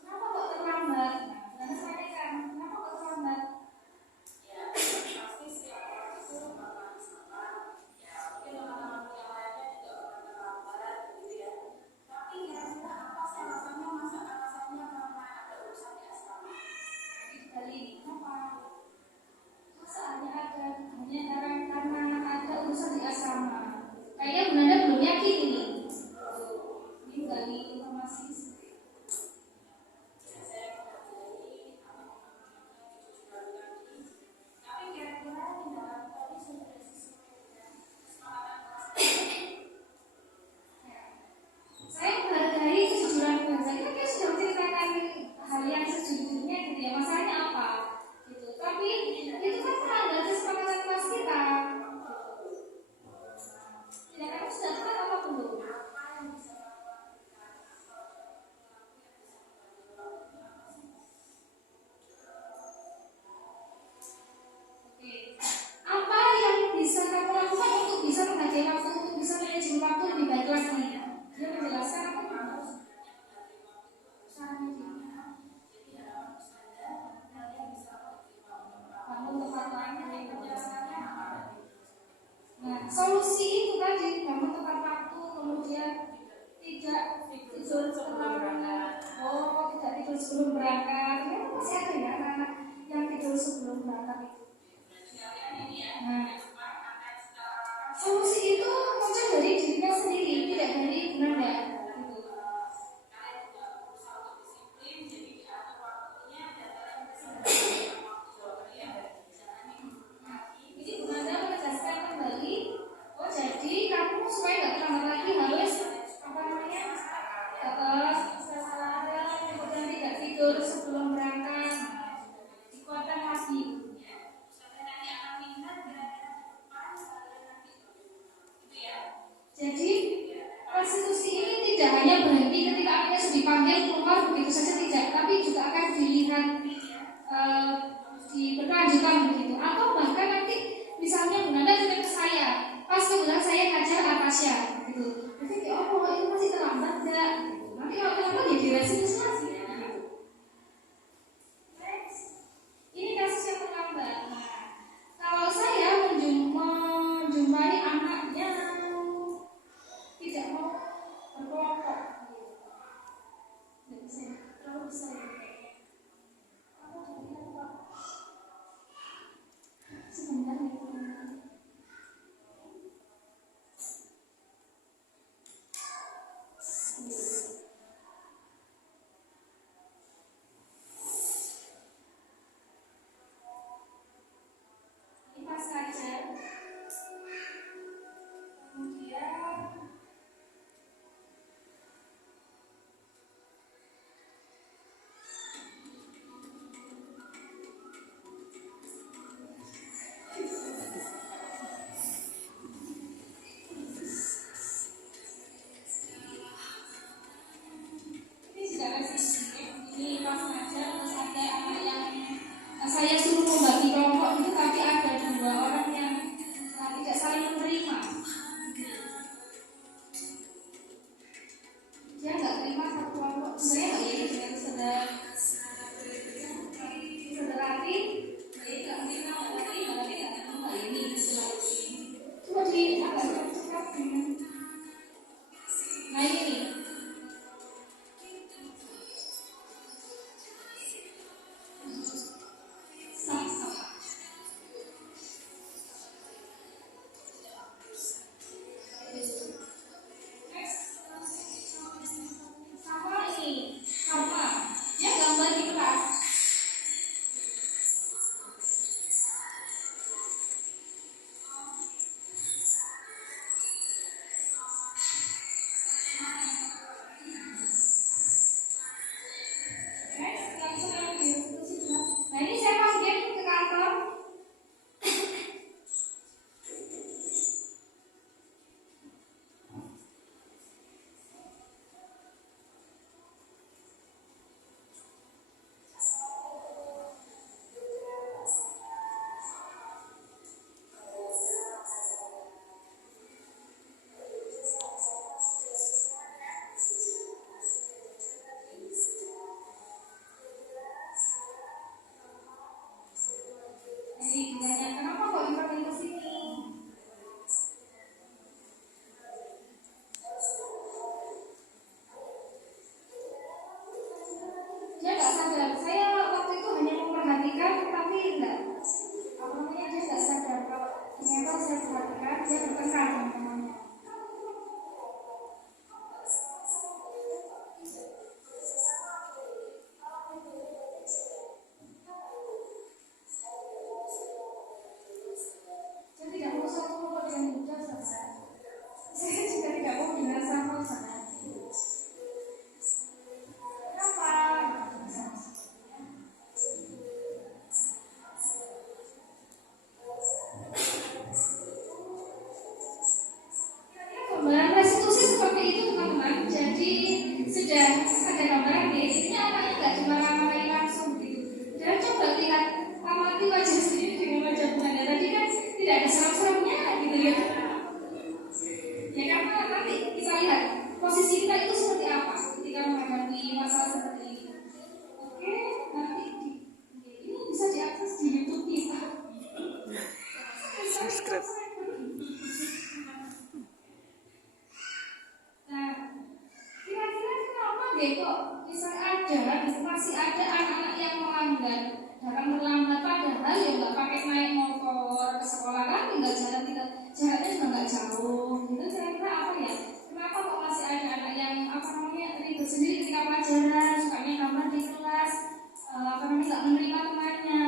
Kenapa kok terlambat? Karena saya kan, kenapa kok terlambat? Ya, pasti setiap orang itu sama. Ya, mungkin teman-teman yang lainnya juga pernah terlambat, gitu ya. Tapi kira-kira apa sih alasannya? Masa alasannya karena ada urusan di asrama? Kali ini kenapa? Masa hanya karena ada urusan di asrama? Kayaknya Bunda belum yakin ini. Ini gali informasi. Tapi kira-kira tindakan tadi sudah sesuai dengan kesepakatan kelas. Saya menghargai kejujuran bangsa. Kita kan sudah menceritakan hal yang sejujurnya gitu ya. Masalahnya apa? Gitu. Tapi itu kan melanggar kesepakatan kelas kita. Tidak kamu sudah tahu apa belum? Oke. Apa yang bisa kamu lakukan untuk bisa menghargai waktu, untuk bisa manajemen waktu lebih baik lagi? Dia menjelaskan apa yang harus bangun tempat lain yang penjelasannya apa? Nah, solusi itu tadi bangun tepat waktu, kemudian tidak tidur sebelum berangkat. Tidak tidur sebelum berangkat. Ya masih ada ya anak yang tidur sebelum berangkat itu. Nah, Solusi itu muncul dari dirinya sendiri, tidak dari Gunanda. Jadi Gunanda menegaskan kembali, oh jadi kamu supaya nggak terlambat lagi harus apa namanya istirahat, kemudian tidak tidur sebelum berangkat, dikuatkan lagi. Jadi restitusi ini tidak hanya berhenti ketika Anda sudah dipanggil keluar begitu saja, tidak, tapi juga akan dilihat diberlanjutkan begitu. Atau bahkan nanti misalnya Gunanda titip ke saya, pas kebetulan saya ngajar Atasya gitu. Jadi oh itu masih terlambat enggak? Nanti kalau terlambat ya direstitusi lagi. Ini kasus yang terlambat. Kalau saya menjumpai anak yang tidak mau berkelompok, nggak bisa, terlalu besar. Sebentar ya. Ini pas ngajar, kemudian ini juga restitusi. Ini pas ngajar terus ada anak yang saya suruh membagi kelompok itu, tapi ada 2 orang yang tidak saling menerima. Dia nggak terima satu kelompok. Sebenarnya nggak ya dengan sederhati, dia nggak terima, berarti nggak terima ini. Coba di apa ya? Nah ini. Sama ini, sama dia gambar di kelas. Nah ini saya panggil ke kantor. Jadi ditanya, kenapa kok dipanggil ke sini? Dia nggak sadar. Saya waktu itu hanya memperhatikan, tapi enggak. Apa namanya, dia nggak sadar kalau ternyata saya perhatikan dia bertengkar sama temannya. Saya tidak mau satu kelompok dengan muda, saudara. Saya juga tidak mau dengan sama, saudara. Kenapa? Gambaran restitusi seperti itu, teman-teman. Jadi sudah ada gambaran nih. Ini anaknya nggak cuma ramai langsung gitu. Dan coba lihat, amati wajah sendiri dengan wajah Anda. Tadi kan tidak ada seram-seramnya gitu ya. Ya karena nanti kita lihat posisi kita itu seperti apa ketika menghadapi masalah seperti ini. Oke, nanti ini bisa diakses di YouTube kita. Subscribe. Nah, kira-kira kenapa deh kok masih ada anak-anak yang melanggar datang terlambat, padahal ya nggak pakai naik motor ke sekolah kan, tinggal jalan, jalannya juga nggak jauh. menerima temannya.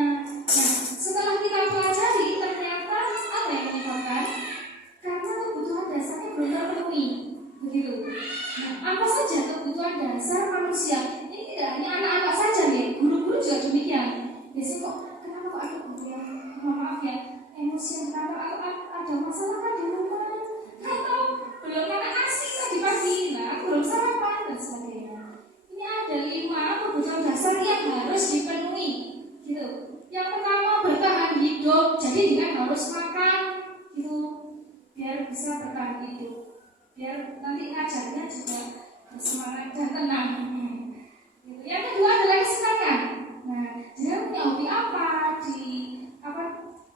Nah, setelah kita pelajari ternyata apa yang menyebabkan? Karena kebutuhan dasarnya belum terpenuhi, begitu. Nah, apa saja kebutuhan dasar manusia? Ini tidak hanya anak-anak saja nih, guru-guru juga demikian. Biasanya kok kenapa kok ada guru yang maaf ya emosi yang kenapa ada masalah kan di rumah? Atau belum makan nasi tadi pagi, nah belum sarapan dan sebagainya. Ini ada 5 kebutuhan dasar yang harus dipenuhi, gitu. Yang pertama bertahan hidup, jadi dengan harus makan, gitu, biar bisa bertahan hidup, biar nanti ngajarnya juga bersemangat dan tenang. Gitu. Yang kedua adalah kesenangan. Nah, dia punya hobi apa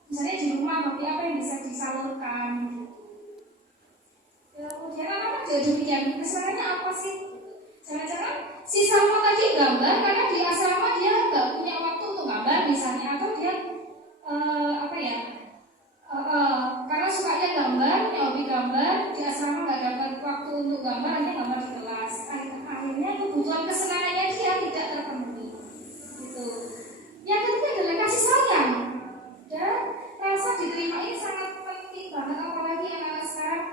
misalnya di rumah hobi apa yang bisa disalurkan. Kemudian anak juga demikian, kesenangannya apa sih? Jangan-jangan si Salma tadi gambar karena di asrama dia nggak punya waktu untuk gambar misalnya, atau dia karena sukanya gambar, punya hobi gambar, di asrama nggak dapat waktu untuk gambar, hanya gambar di kelas. Akhirnya kebutuhan kesenangannya dia tidak terpenuhi. Gitu. Yang ketiga adalah kasih sayang, dan rasa diterima ini sangat penting banget, apalagi anak-anak sekarang.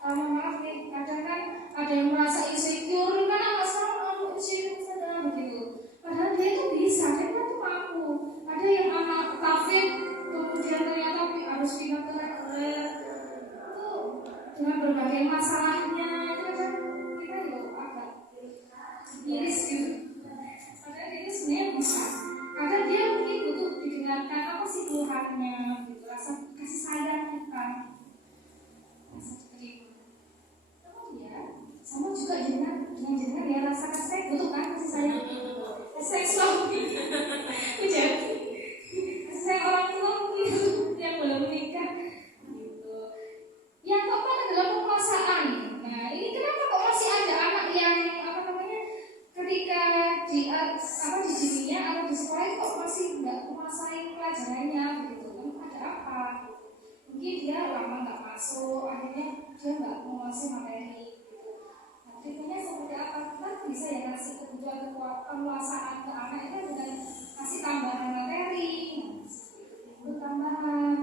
Maaf nih, kadang kan ada yang merasa insecure, kan anak sekarang insecure begitu. Padahal dia itu bisa, dia tuh mampu. Ada yang anak kafir, kemudian ternyata harus pindah ke itu dengan berbagai masalahnya, itu kan kita yuk agak miris gitu. Padahal dia sebenarnya bisa. Kadang dia mungkin butuh didengarkan apa sih keluhannya, gitu, rasa kasih sayang kita. Sama juga dengan ya rasa kasih butuh kan kasih sayang, kasih suami, kasih sayang orang tua mungkin yang belum menikah, gitu. Yang keempat adalah penguasaan. Nah, ini kenapa kok masih ada anak yang ketika di dirinya atau di sekolah itu kok masih nggak menguasai pelajarannya, gitu kan? Ada apa? Mungkin dia lama nggak masuk, akhirnya dia nggak menguasai materi. Treatmentnya seperti apa? Kita bisa ya kasih kebutuhan penguasaan ke anak itu dengan kasih tambahan materi, tambahan.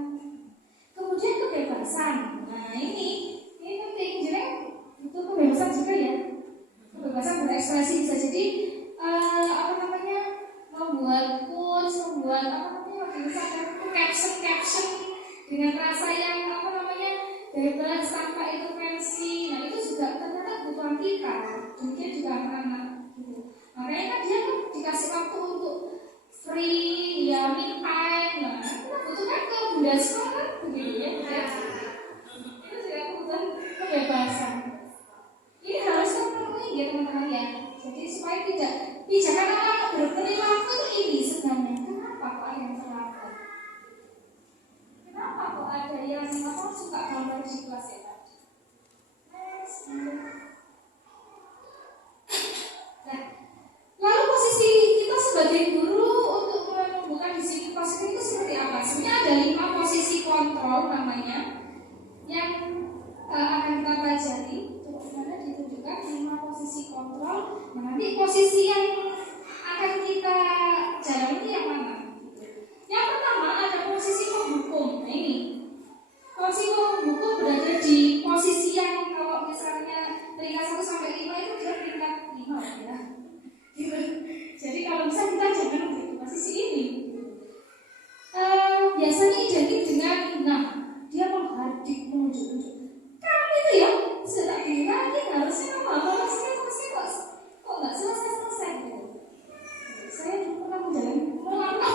Kemudian kebebasan. Nah ini penting. Jadi itu kebebasan juga ya. Kebebasan berekspresi bisa jadi membuat quotes, membuat caption dengan rasa yang bebas tanpa intervensi. Nah itu juga ternyata kebutuhan kita, demikian juga anak-anak gitu. Makanya kan dia dikasih waktu untuk free, ya me time. Nah kita butuhkan ke bunda semua kan begitu ya. Itu juga kebutuhan kebebasan. Ini harus terpenuhi ya teman-teman ya. Jadi supaya tidak pijakan anak-anak berperilaku itu ini sebenarnya. Kenapa kok ada yang terlambat? Kenapa kok ada yang suka gambar di kelas ya Pak? Nah, lalu posisi kita sebagai guru untuk menumbuhkan disiplin positif itu seperti apa? Sebenarnya ada 5 posisi kontrol namanya yang akan kita pelajari. Coba ditunjukkan 5 posisi kontrol. Nah, nanti posisi yang akan kita jalani yang mana? Yang pertama ada posisi penghukum. Nah ini posisi penghukum berada di posisi yang kalau misalnya peringkat 1 sampai 5 itu dia peringkat 5 ya. Gitu. Jadi kalau bisa kita jangan di posisi ini. Biasanya identik dengan dia menghardik, menunjuk-nunjuk. Kamu itu ya sudah bilang harusnya kamu harus selesai kok nggak selesai gitu. Saya dulu kamu jalan melangkah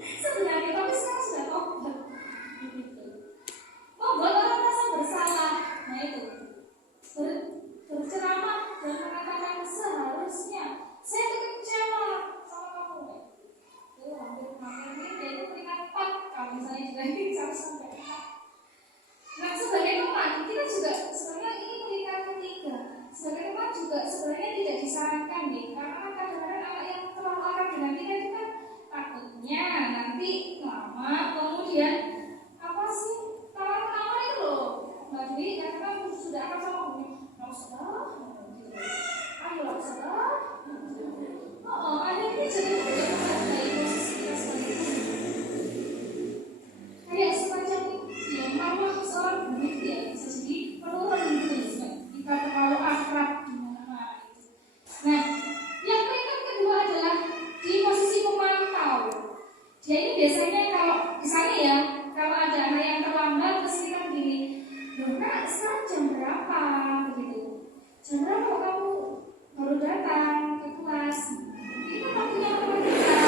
sebenarnya, tapi sekarang sudah tobat. Membuat orang merasa bersalah. Nah itu berceramah dan mengatakan seharusnya saya itu kecewa sama kamu. Itu hampir ini itu peringkat 4. Kalau misalnya juga ini 1 sampai 4. Nah sebagai teman kita juga sebenarnya ini peringkat 3. Sebagai teman juga sebenarnya tidak disarankan nih, karena kadang-kadang anak yang terlalu akrab dengan kita itu kan takutnya nanti lama kemudian tawa-tawa itu loh Mbak Dwi, karena kan sudah akan sama Bumi mau salah ayo salah ada ini jadi dari posisi loh Kak, sekarang jam berapa? Begitu. Jam berapa kamu baru datang ke kelas? Ini kan waktunya matematika.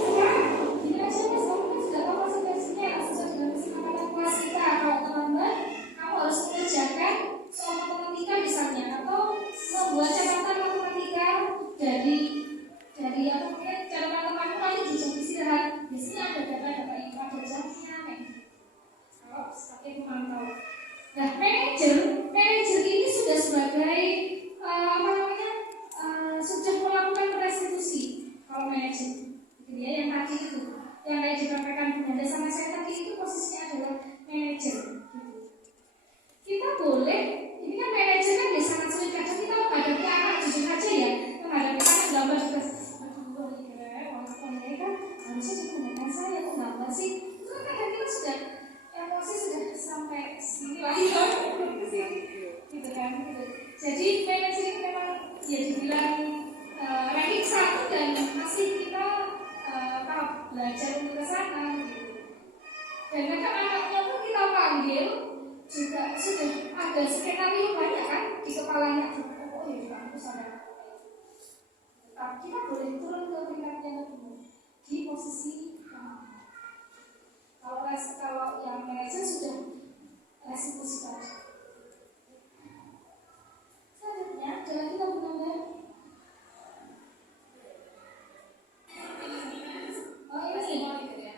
Sekarang gini aja Mas, kamu kan sudah tahu konsekuensinya, sudah dalam kesepakatan kelas kita. Kalau terlambat, kamu harus mengerjakan soal matematika misalnya, atau membuat catatan matematika dari apa namanya catatan temanmu nanti di jam istirahat. Biasanya ada data-data itu, ada jamnya, kalau sebagai pemantau. Nah, manajer ini sudah sebagai sudah melakukan restitusi. Kalau manajer, gitu ya, yang tadi itu, yang kayak dikatakan Bunda sama saya tadi itu posisinya adalah manajer. Gitu. Kita boleh, ini kan manajer kan ya sangat sulit kadang kita menghadapi anak jujur aja ya, menghadapi anak gambar juga. Mereka harusnya digunakan saya kok nggak sih? Itu kan kadang kita sudah emosi sudah sampai sini lah ya, gitu kan. Gitu. Jadi manajer itu memang ya dibilang ranking 1 dan masih kita tahap belajar untuk ke sana. Gitu. Dan kadang anaknya pun kita panggil juga sudah ada skenario banyak kan di kepalanya. Oh ya juga aku sadar. Tapi kita boleh turun ke peringkat yang kedua di posisi kalau yang manajer sudah restitusi tadi. Selanjutnya adalah kita menambah. Oh ini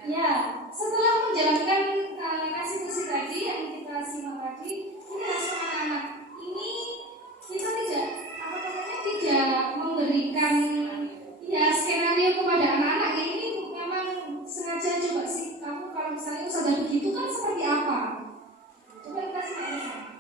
ya, setelah menjalankan restitusi tadi yang kita simak tadi, ini respon anak-anak. Ini kita tidak memberikan ya skenario kepada anak-anak ini memang sengaja coba sih kamu kalau misalnya sudah begitu kan seperti apa? Coba kita simak.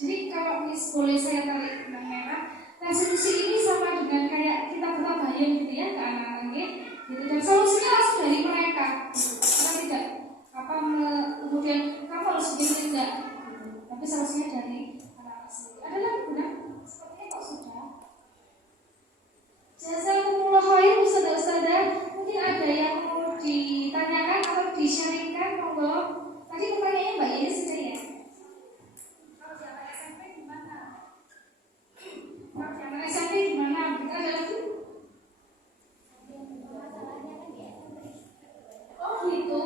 Jadi kalau boleh saya tarik benang merah, resolusi ini sama dengan kayak kita bertabayun gitu ya ke anak-anak gitu. Dan solusinya langsung dari mereka. Kita tidak kemudian kamu harus begini enggak. Tapi solusinya dari anak-anak sendiri. Ada lagi bukan? Sepertinya kok sudah. Jazakumullah khair ustazah. Mungkin ada yang mau ditanyakan atau di-sharingkan, monggo. Tadi pertanyaannya Mbak Yeni sudah ya. Kalau zaman SMP gimana? Kalau zaman SMP gimana? Kita ada lagi? Oh gitu,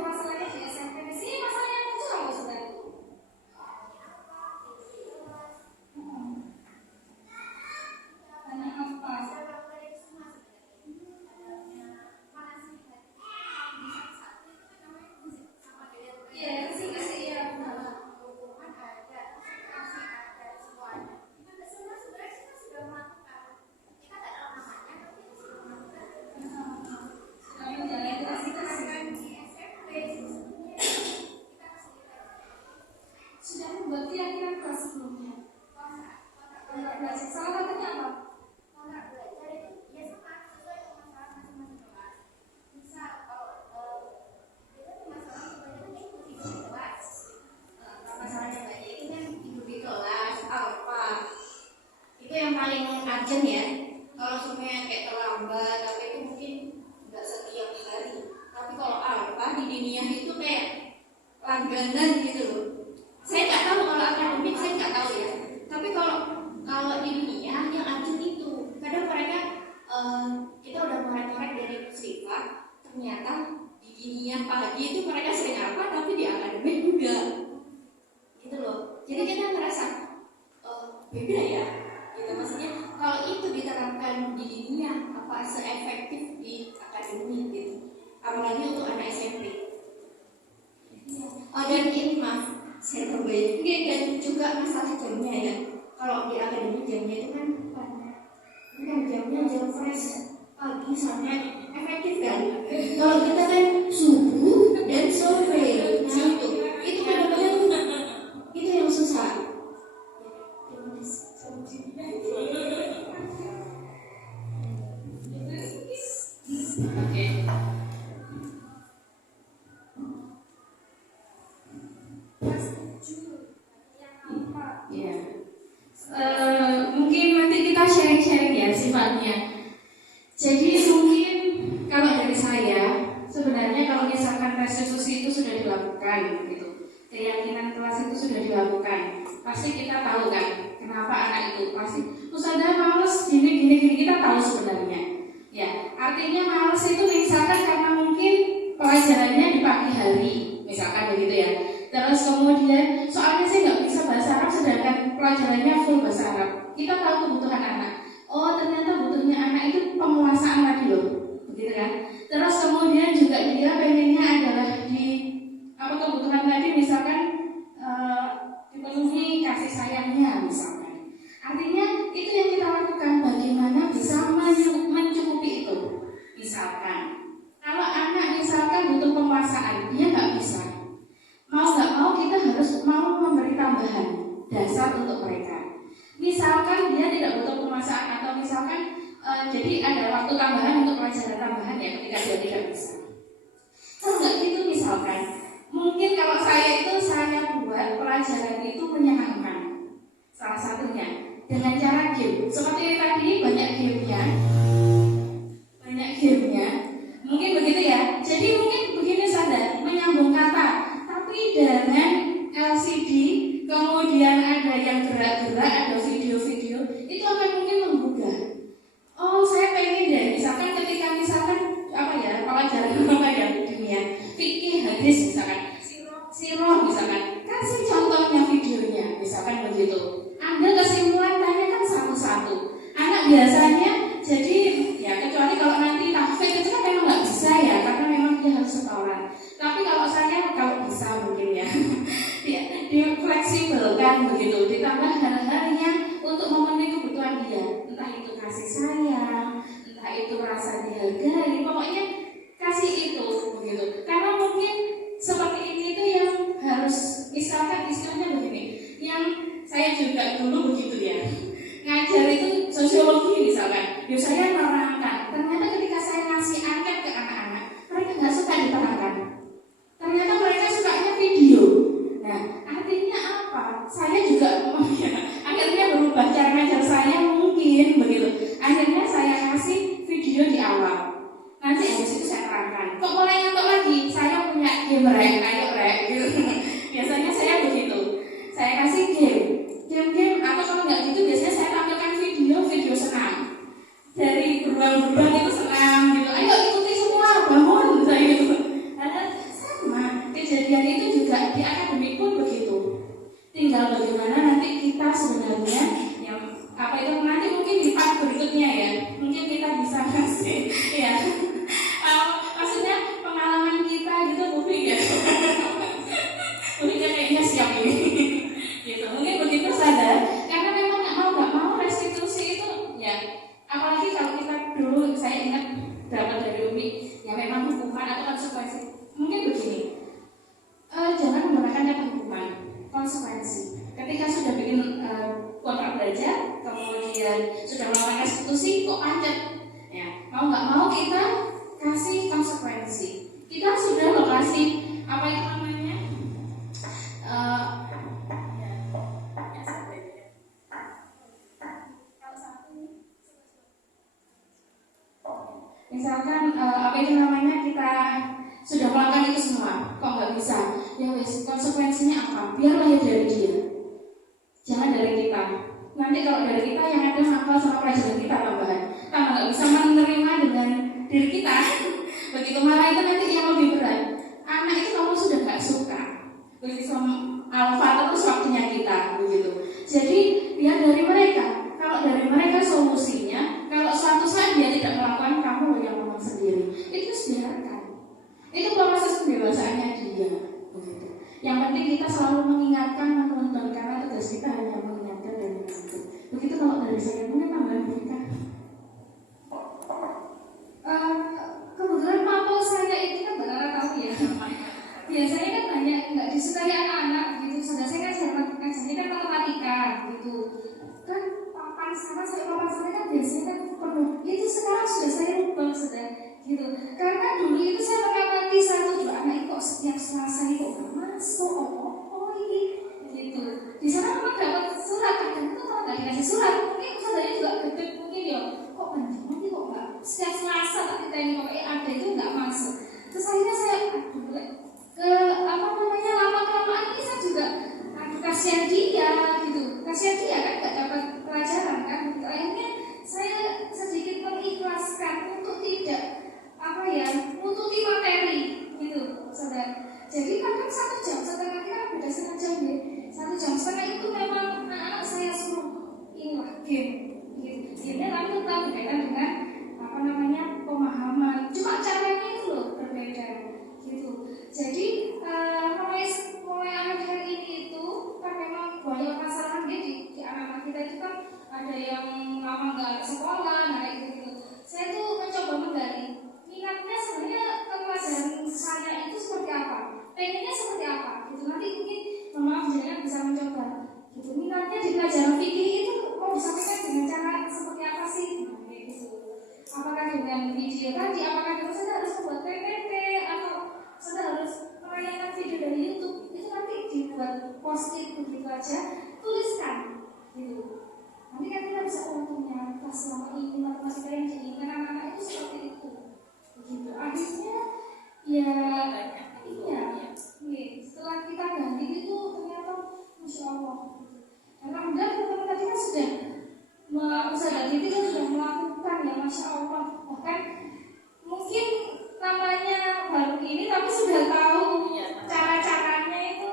masalahnya di SMP. Di sini masalahnya muncul apa sudah? Tanya apa? Iya, kasih ya. Sudah membuat keyakinan kelas sebelumnya. Enggak belajar. Salah satunya apa? Masalahnya Mbak itu kan tidur di kelas apa? Itu yang paling urgent ya. Kalau semuanya kayak terlambat, tapi itu mungkin nggak setiap hari. Tapi kalau apa di dunia itu kayak langganan gitu loh. Saya nggak tahu kalau akademik, saya nggak tahu ya. Tapi kalau di dunia yang urgent itu, kadang mereka kita udah ngorek-ngorek dari sifat, ternyata di dunia pagi itu mereka sering apa, tapi di akademik enggak. Gitu loh. Jadi kita ngerasa beda ya. Gitu maksudnya kalau itu diterapkan di dunia apa seefektif di akademik gitu. Apalagi untuk anak SMP. Oh dan ini maaf, saya perbaiki dan juga masalah jamnya ya. Kalau di akademik jamnya itu kan jamnya jam fresh pagi sampai efektif kan. Kalau kita kan subuh dan sore, nah itu kadang-kadang itu yang susah. Oke. Ya. Mungkin nanti kita sharing-sharing ya sifatnya. Jadi mungkin kalau dari saya sebenarnya kalau misalkan restitusi itu sudah dilakukan gitu, keyakinan kelas itu sudah dilakukan, pasti kita tahu kan kenapa anak itu pasti ustazah males gini kita tahu sebenarnya. Ya, artinya males itu misalkan karena mungkin pelajarannya di pagi hari, misalkan begitu ya. Terus kemudian soalnya saya nggak bisa bahasa Arab sedangkan pelajarannya full bahasa Arab. Kita tahu kebutuhan anak. Oh ternyata butuhnya anak itu penguasaan tadi loh, begitu kan? Terus kemudian juga dia pengennya adalah di apa kebutuhan tadi misalkan dipenuhi kasih sayangnya misalkan. Artinya itu yang kita lakukan bagaimana bisa mencukupi itu. Misalkan kalau anak misalkan butuh penguasaan dia nggak bisa. Mau nggak mau kita harus mau memberi tambahan dasar untuk mereka. Misalkan dia tidak butuh penguasaan atau misalkan jadi ada waktu tambahan untuk pelajaran tambahan ya ketika dia tidak bisa. Kalau nggak gitu misalkan, mungkin kalau saya buat pelajaran itu menyenangkan. Salah satunya dengan cara game. Seperti tadi banyak gamenya. Mungkin begitu ya. Jadi mungkin begini saja menyambung kata. Tapi dengan LCD, kemudian ada yang gerak-gerak, ada video-video, itu akan mungkin menggugah. Oh, saya pengen deh, misalkan ketika pelajaran apa ya di dunia, fikih hadis misalkan, sirah misalkan, kasih contohnya videonya, misalkan begitu. Anda kesimpulan tanyakan satu-satu. Anak biasanya jadi ya kecuali kalau nanti tahfidz itu kan memang nggak bisa ya, karena memang dia harus setoran. Tapi kalau bisa mungkin ya, difleksibelkan begitu, ditambah hal-hal yang untuk memenuhi kebutuhan dia, entah itu kasih sayang, entah itu merasa dihargai, pokoknya kasih itu begitu. Karena mungkin seperti ini itu yang harus misalkan istilahnya begini, yang saya kejadian itu juga di akademik pun begitu. Tinggal bagaimana nanti kita sebenarnya yang apa itu nanti mungkin di part berikutnya ya, mungkin kita bisa kasih ya. Maksudnya pengalaman kita gitu mungkin ya. Mungkin kayaknya siap ini. Gitu. Mungkin begitu saja. Karena memang nggak mau restitusi itu ya. Apalagi kalau kita dulu saya ingat dapat dari Umi ya memang hukuman atau konsekuensi. Mungkin begini. Jangan menggunakan kata hukuman, konsekuensi. Ketika sudah bikin kontrak belajar, kemudian sudah melakukan restitusi, kok pancet? Ya, mau nggak mau kita kasih konsekuensi. Kita sudah lokasi apa itu namanya? Misalkan apa itu namanya kita sudah melakukan itu semua, kok nggak bisa? Ya wes, konsekuensinya apa? Biar lahir dari dia, jangan dari kita. Nanti kalau dari kita yang ada nakal sama pelajaran kita tambahan, tambah nggak bisa menerima dengan diri kita. Begitu marah itu nanti yang lebih berat. Anak itu kamu sudah nggak suka, begitu alfa terus waktunya kita begitu. Jadi biar dari mereka. Kalau dari mereka solusinya, kalau suatu saat dia tidak melakukan, kamu yang ngomong sendiri. Itu biarkan. Itu proses pendewasaannya dia. Begitu. Yang penting kita selalu mengingatkan, menuntun, karena tugas kita hanya mengingatkan dan menuntun. Begitu kalau dari saya, mungkin tambahan kita. Kebetulan mapel saya itu kan Mbak tahu ya. Biasanya kan banyak nggak disukai anak-anak gitu. Saudara saya kan ngajarnya kan matematika gitu. Kan papan sama saya kan biasanya kan penuh. Itu sekarang sudah saya rubah sudah gitu. Karena dulu itu saya mengamati 1-2 anak itu kok setiap Selasa itu kok masuk, oh ini gitu. Di sana memang dapat surat, kadang itu kalau nggak dikasih surat, mungkin saudaranya juga gede mungkin ya. Kok nanti kok nggak setiap Selasa tak kita ini pokoknya ada itu nggak masuk. Terus akhirnya saya ke apa namanya lama-kelamaan ini saya juga kasihan dia gitu. Kasihan dia kan nggak dapat pelajaran kan. Gitu. Akhirnya saya sedikit mengikhlaskan untuk tidak apa ya, menutupi materi gitu, saudara. Jadi kadang 1 jam setengah kita beda 1 jam ya. 1 jam setengah itu memang anak-anak saya suruh inilah game gitu. Gamenya tapi tetap berbeda dengan apa namanya pemahaman. Cuma caranya itu loh berbeda gitu. Jadi mulai akhir ini itu kan memang banyak masalah di anak-anak kita itu kan ada yang lama nggak sekolah, nah gitu. Saya tuh mencoba menggali minatnya sebenarnya ke pelajaran saya itu seperti apa, pengennya seperti apa gitu. Nanti mungkin maaf jangan bisa mencoba gitu. Minatnya di pelajaran fikih itu mau disampaikan dengan cara seperti apa sih gitu. Apakah dengan video tadi, apakah kita sudah harus membuat PPT atau sudah harus menayangkan video dari YouTube, itu nanti dibuat post-it begitu aja, tuliskan gitu. Nanti kan kita bisa untungnya pas selama ini matematika yang diinginkan anak-anak itu seperti itu begitu. Akhirnya ya iya setelah kita ganti itu ternyata Masya Allah. Alhamdulillah teman-teman tadi kan sudah usaha itu kan sudah melakukan ya Masya Allah. Bahkan mungkin namanya baru ini tapi sudah tahu cara-caranya itu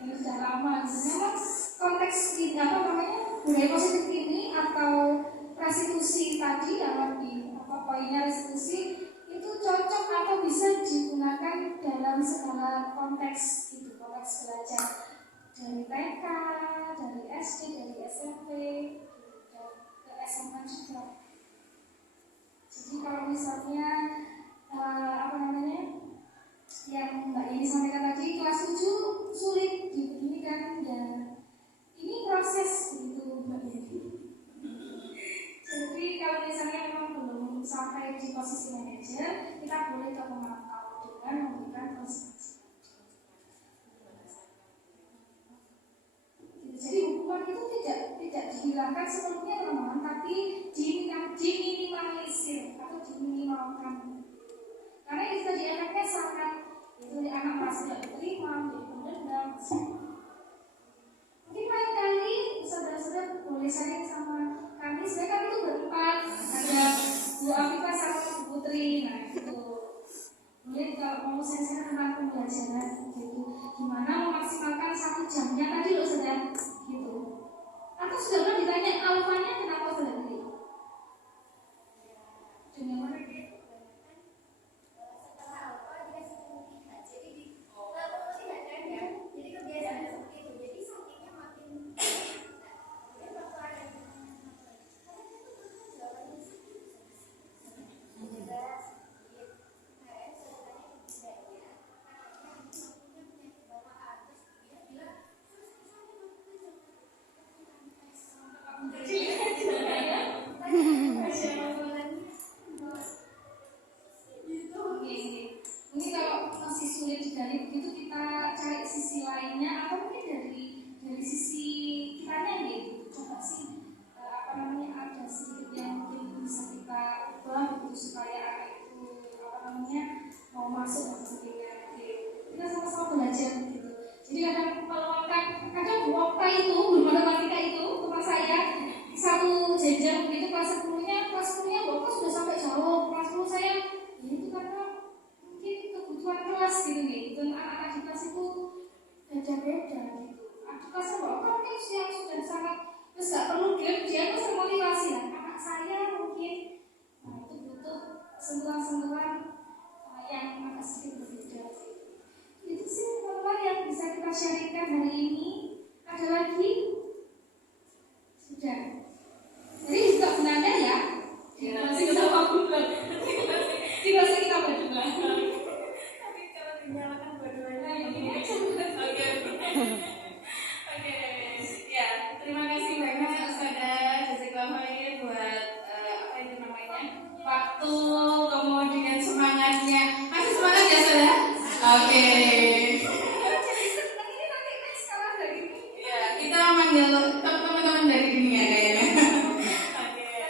yang sudah lama. Memang konteks apa namanya budaya positif ini atau restitusi tadi yang di poinnya restitusi itu cocok atau bisa digunakan dalam segala konteks gitu, konteks belajar dari TK, dari SD, dari SMP, dan ke SMA juga. Jadi kalau misalnya apa namanya yang Mbak Yeni sampaikan tadi kelas 7 sulit ini kan ya ini proses gitu Mbak Yeni. Jadi kalau misalnya memang belum sampai di posisi manajer, kita boleh ke pemantau dengan memberikan konsultasi. Jadi hukuman itu tidak dihilangkan sepenuhnya teman-teman, tapi diminimalisir atau diminimalkan. Karena itu tadi efeknya sangat itu anak merasa tidak diterima, menjadi pendendam. Mungkin lain kali saudara-saudara boleh sharing sama kami. Sebenarnya kami itu berempat, ada Bu Afifah sama Bu Putri. Nah itu mungkin kalau mau saya tentang pembelajaran gitu. Gimana memaksimalkan 1 jamnya tadi loh saudara gitu. Atau saudara ditanya alfanya kenapa saudara pilih? Dengan mana? Mungkin kalau masih sulit dari begitu kita cari sisi lainnya atau mungkin dari sisi kitanya gitu. Coba sih ada sedikit yang mungkin bisa kita ubah gitu supaya itu mau masuk maksudnya gitu. Kita sama-sama belajar gitu. Jadi kadang waktu itu guru matematika itu teman saya satu jenjang begitu kelas 10-nya Bapak sudah sampai jauh, kelas 10 saya ya itu karena mungkin kebutuhan kelas gitu nih, dan anak-anak di kelas itu beda-beda gitu. Adik kelas Bapak mungkin yang sudah sangat terus gak perlu dia itu termotivasi lah. Anak saya mungkin itu butuh sentuhan-sentuhan yang agak sedikit berbeda. Itu sih teman-teman yang bisa kita sharingkan hari ini. Ada lagi? Sudah. Jadi juga benar ya. Masih sama bulan. Tidak usah kita berdua. Tapi kalau dinyalakan berdua-duanya ini aja. Oke. Ya, terima kasih banyak Ustazah Jazakallahu khair buat waktu, kemudian semangatnya. Masih semangat ya Ustazah? Oke. Ya, kita manggil teman-teman dari dunia kayaknya.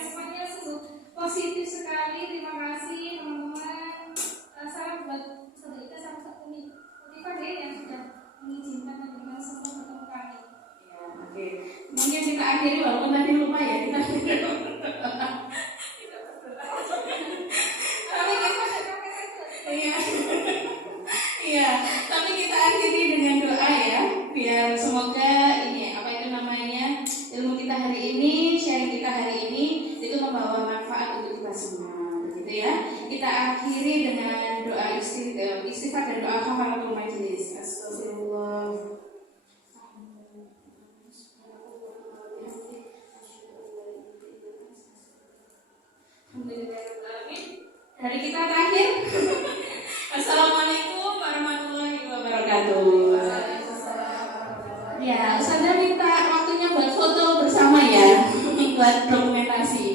Semuanya sungguh positif sekali. Terima kasih teman-teman. Salam buat saudara sama satu motivasi yang sudah mengizinkan dan dengan semua bertemu kami. Ya, oke. Mungkin kita akhiri walaupun tadi lupa ya kita. Iya, tapi kita akhiri dengan doa ya, biar semoga ilmu kita hari ini, sharing kita hari ini itu membawa manfaat untuk kita semua, begitu ya. Kita akhiri dengan doa istighfar dan doa kafaratul majelis. Astagfirullah. Dari kita terakhir. Assalamualaikum warahmatullahi wabarakatuh. Ya, Ustazah minta waktunya buat foto bersama ya, buat dokumentasi.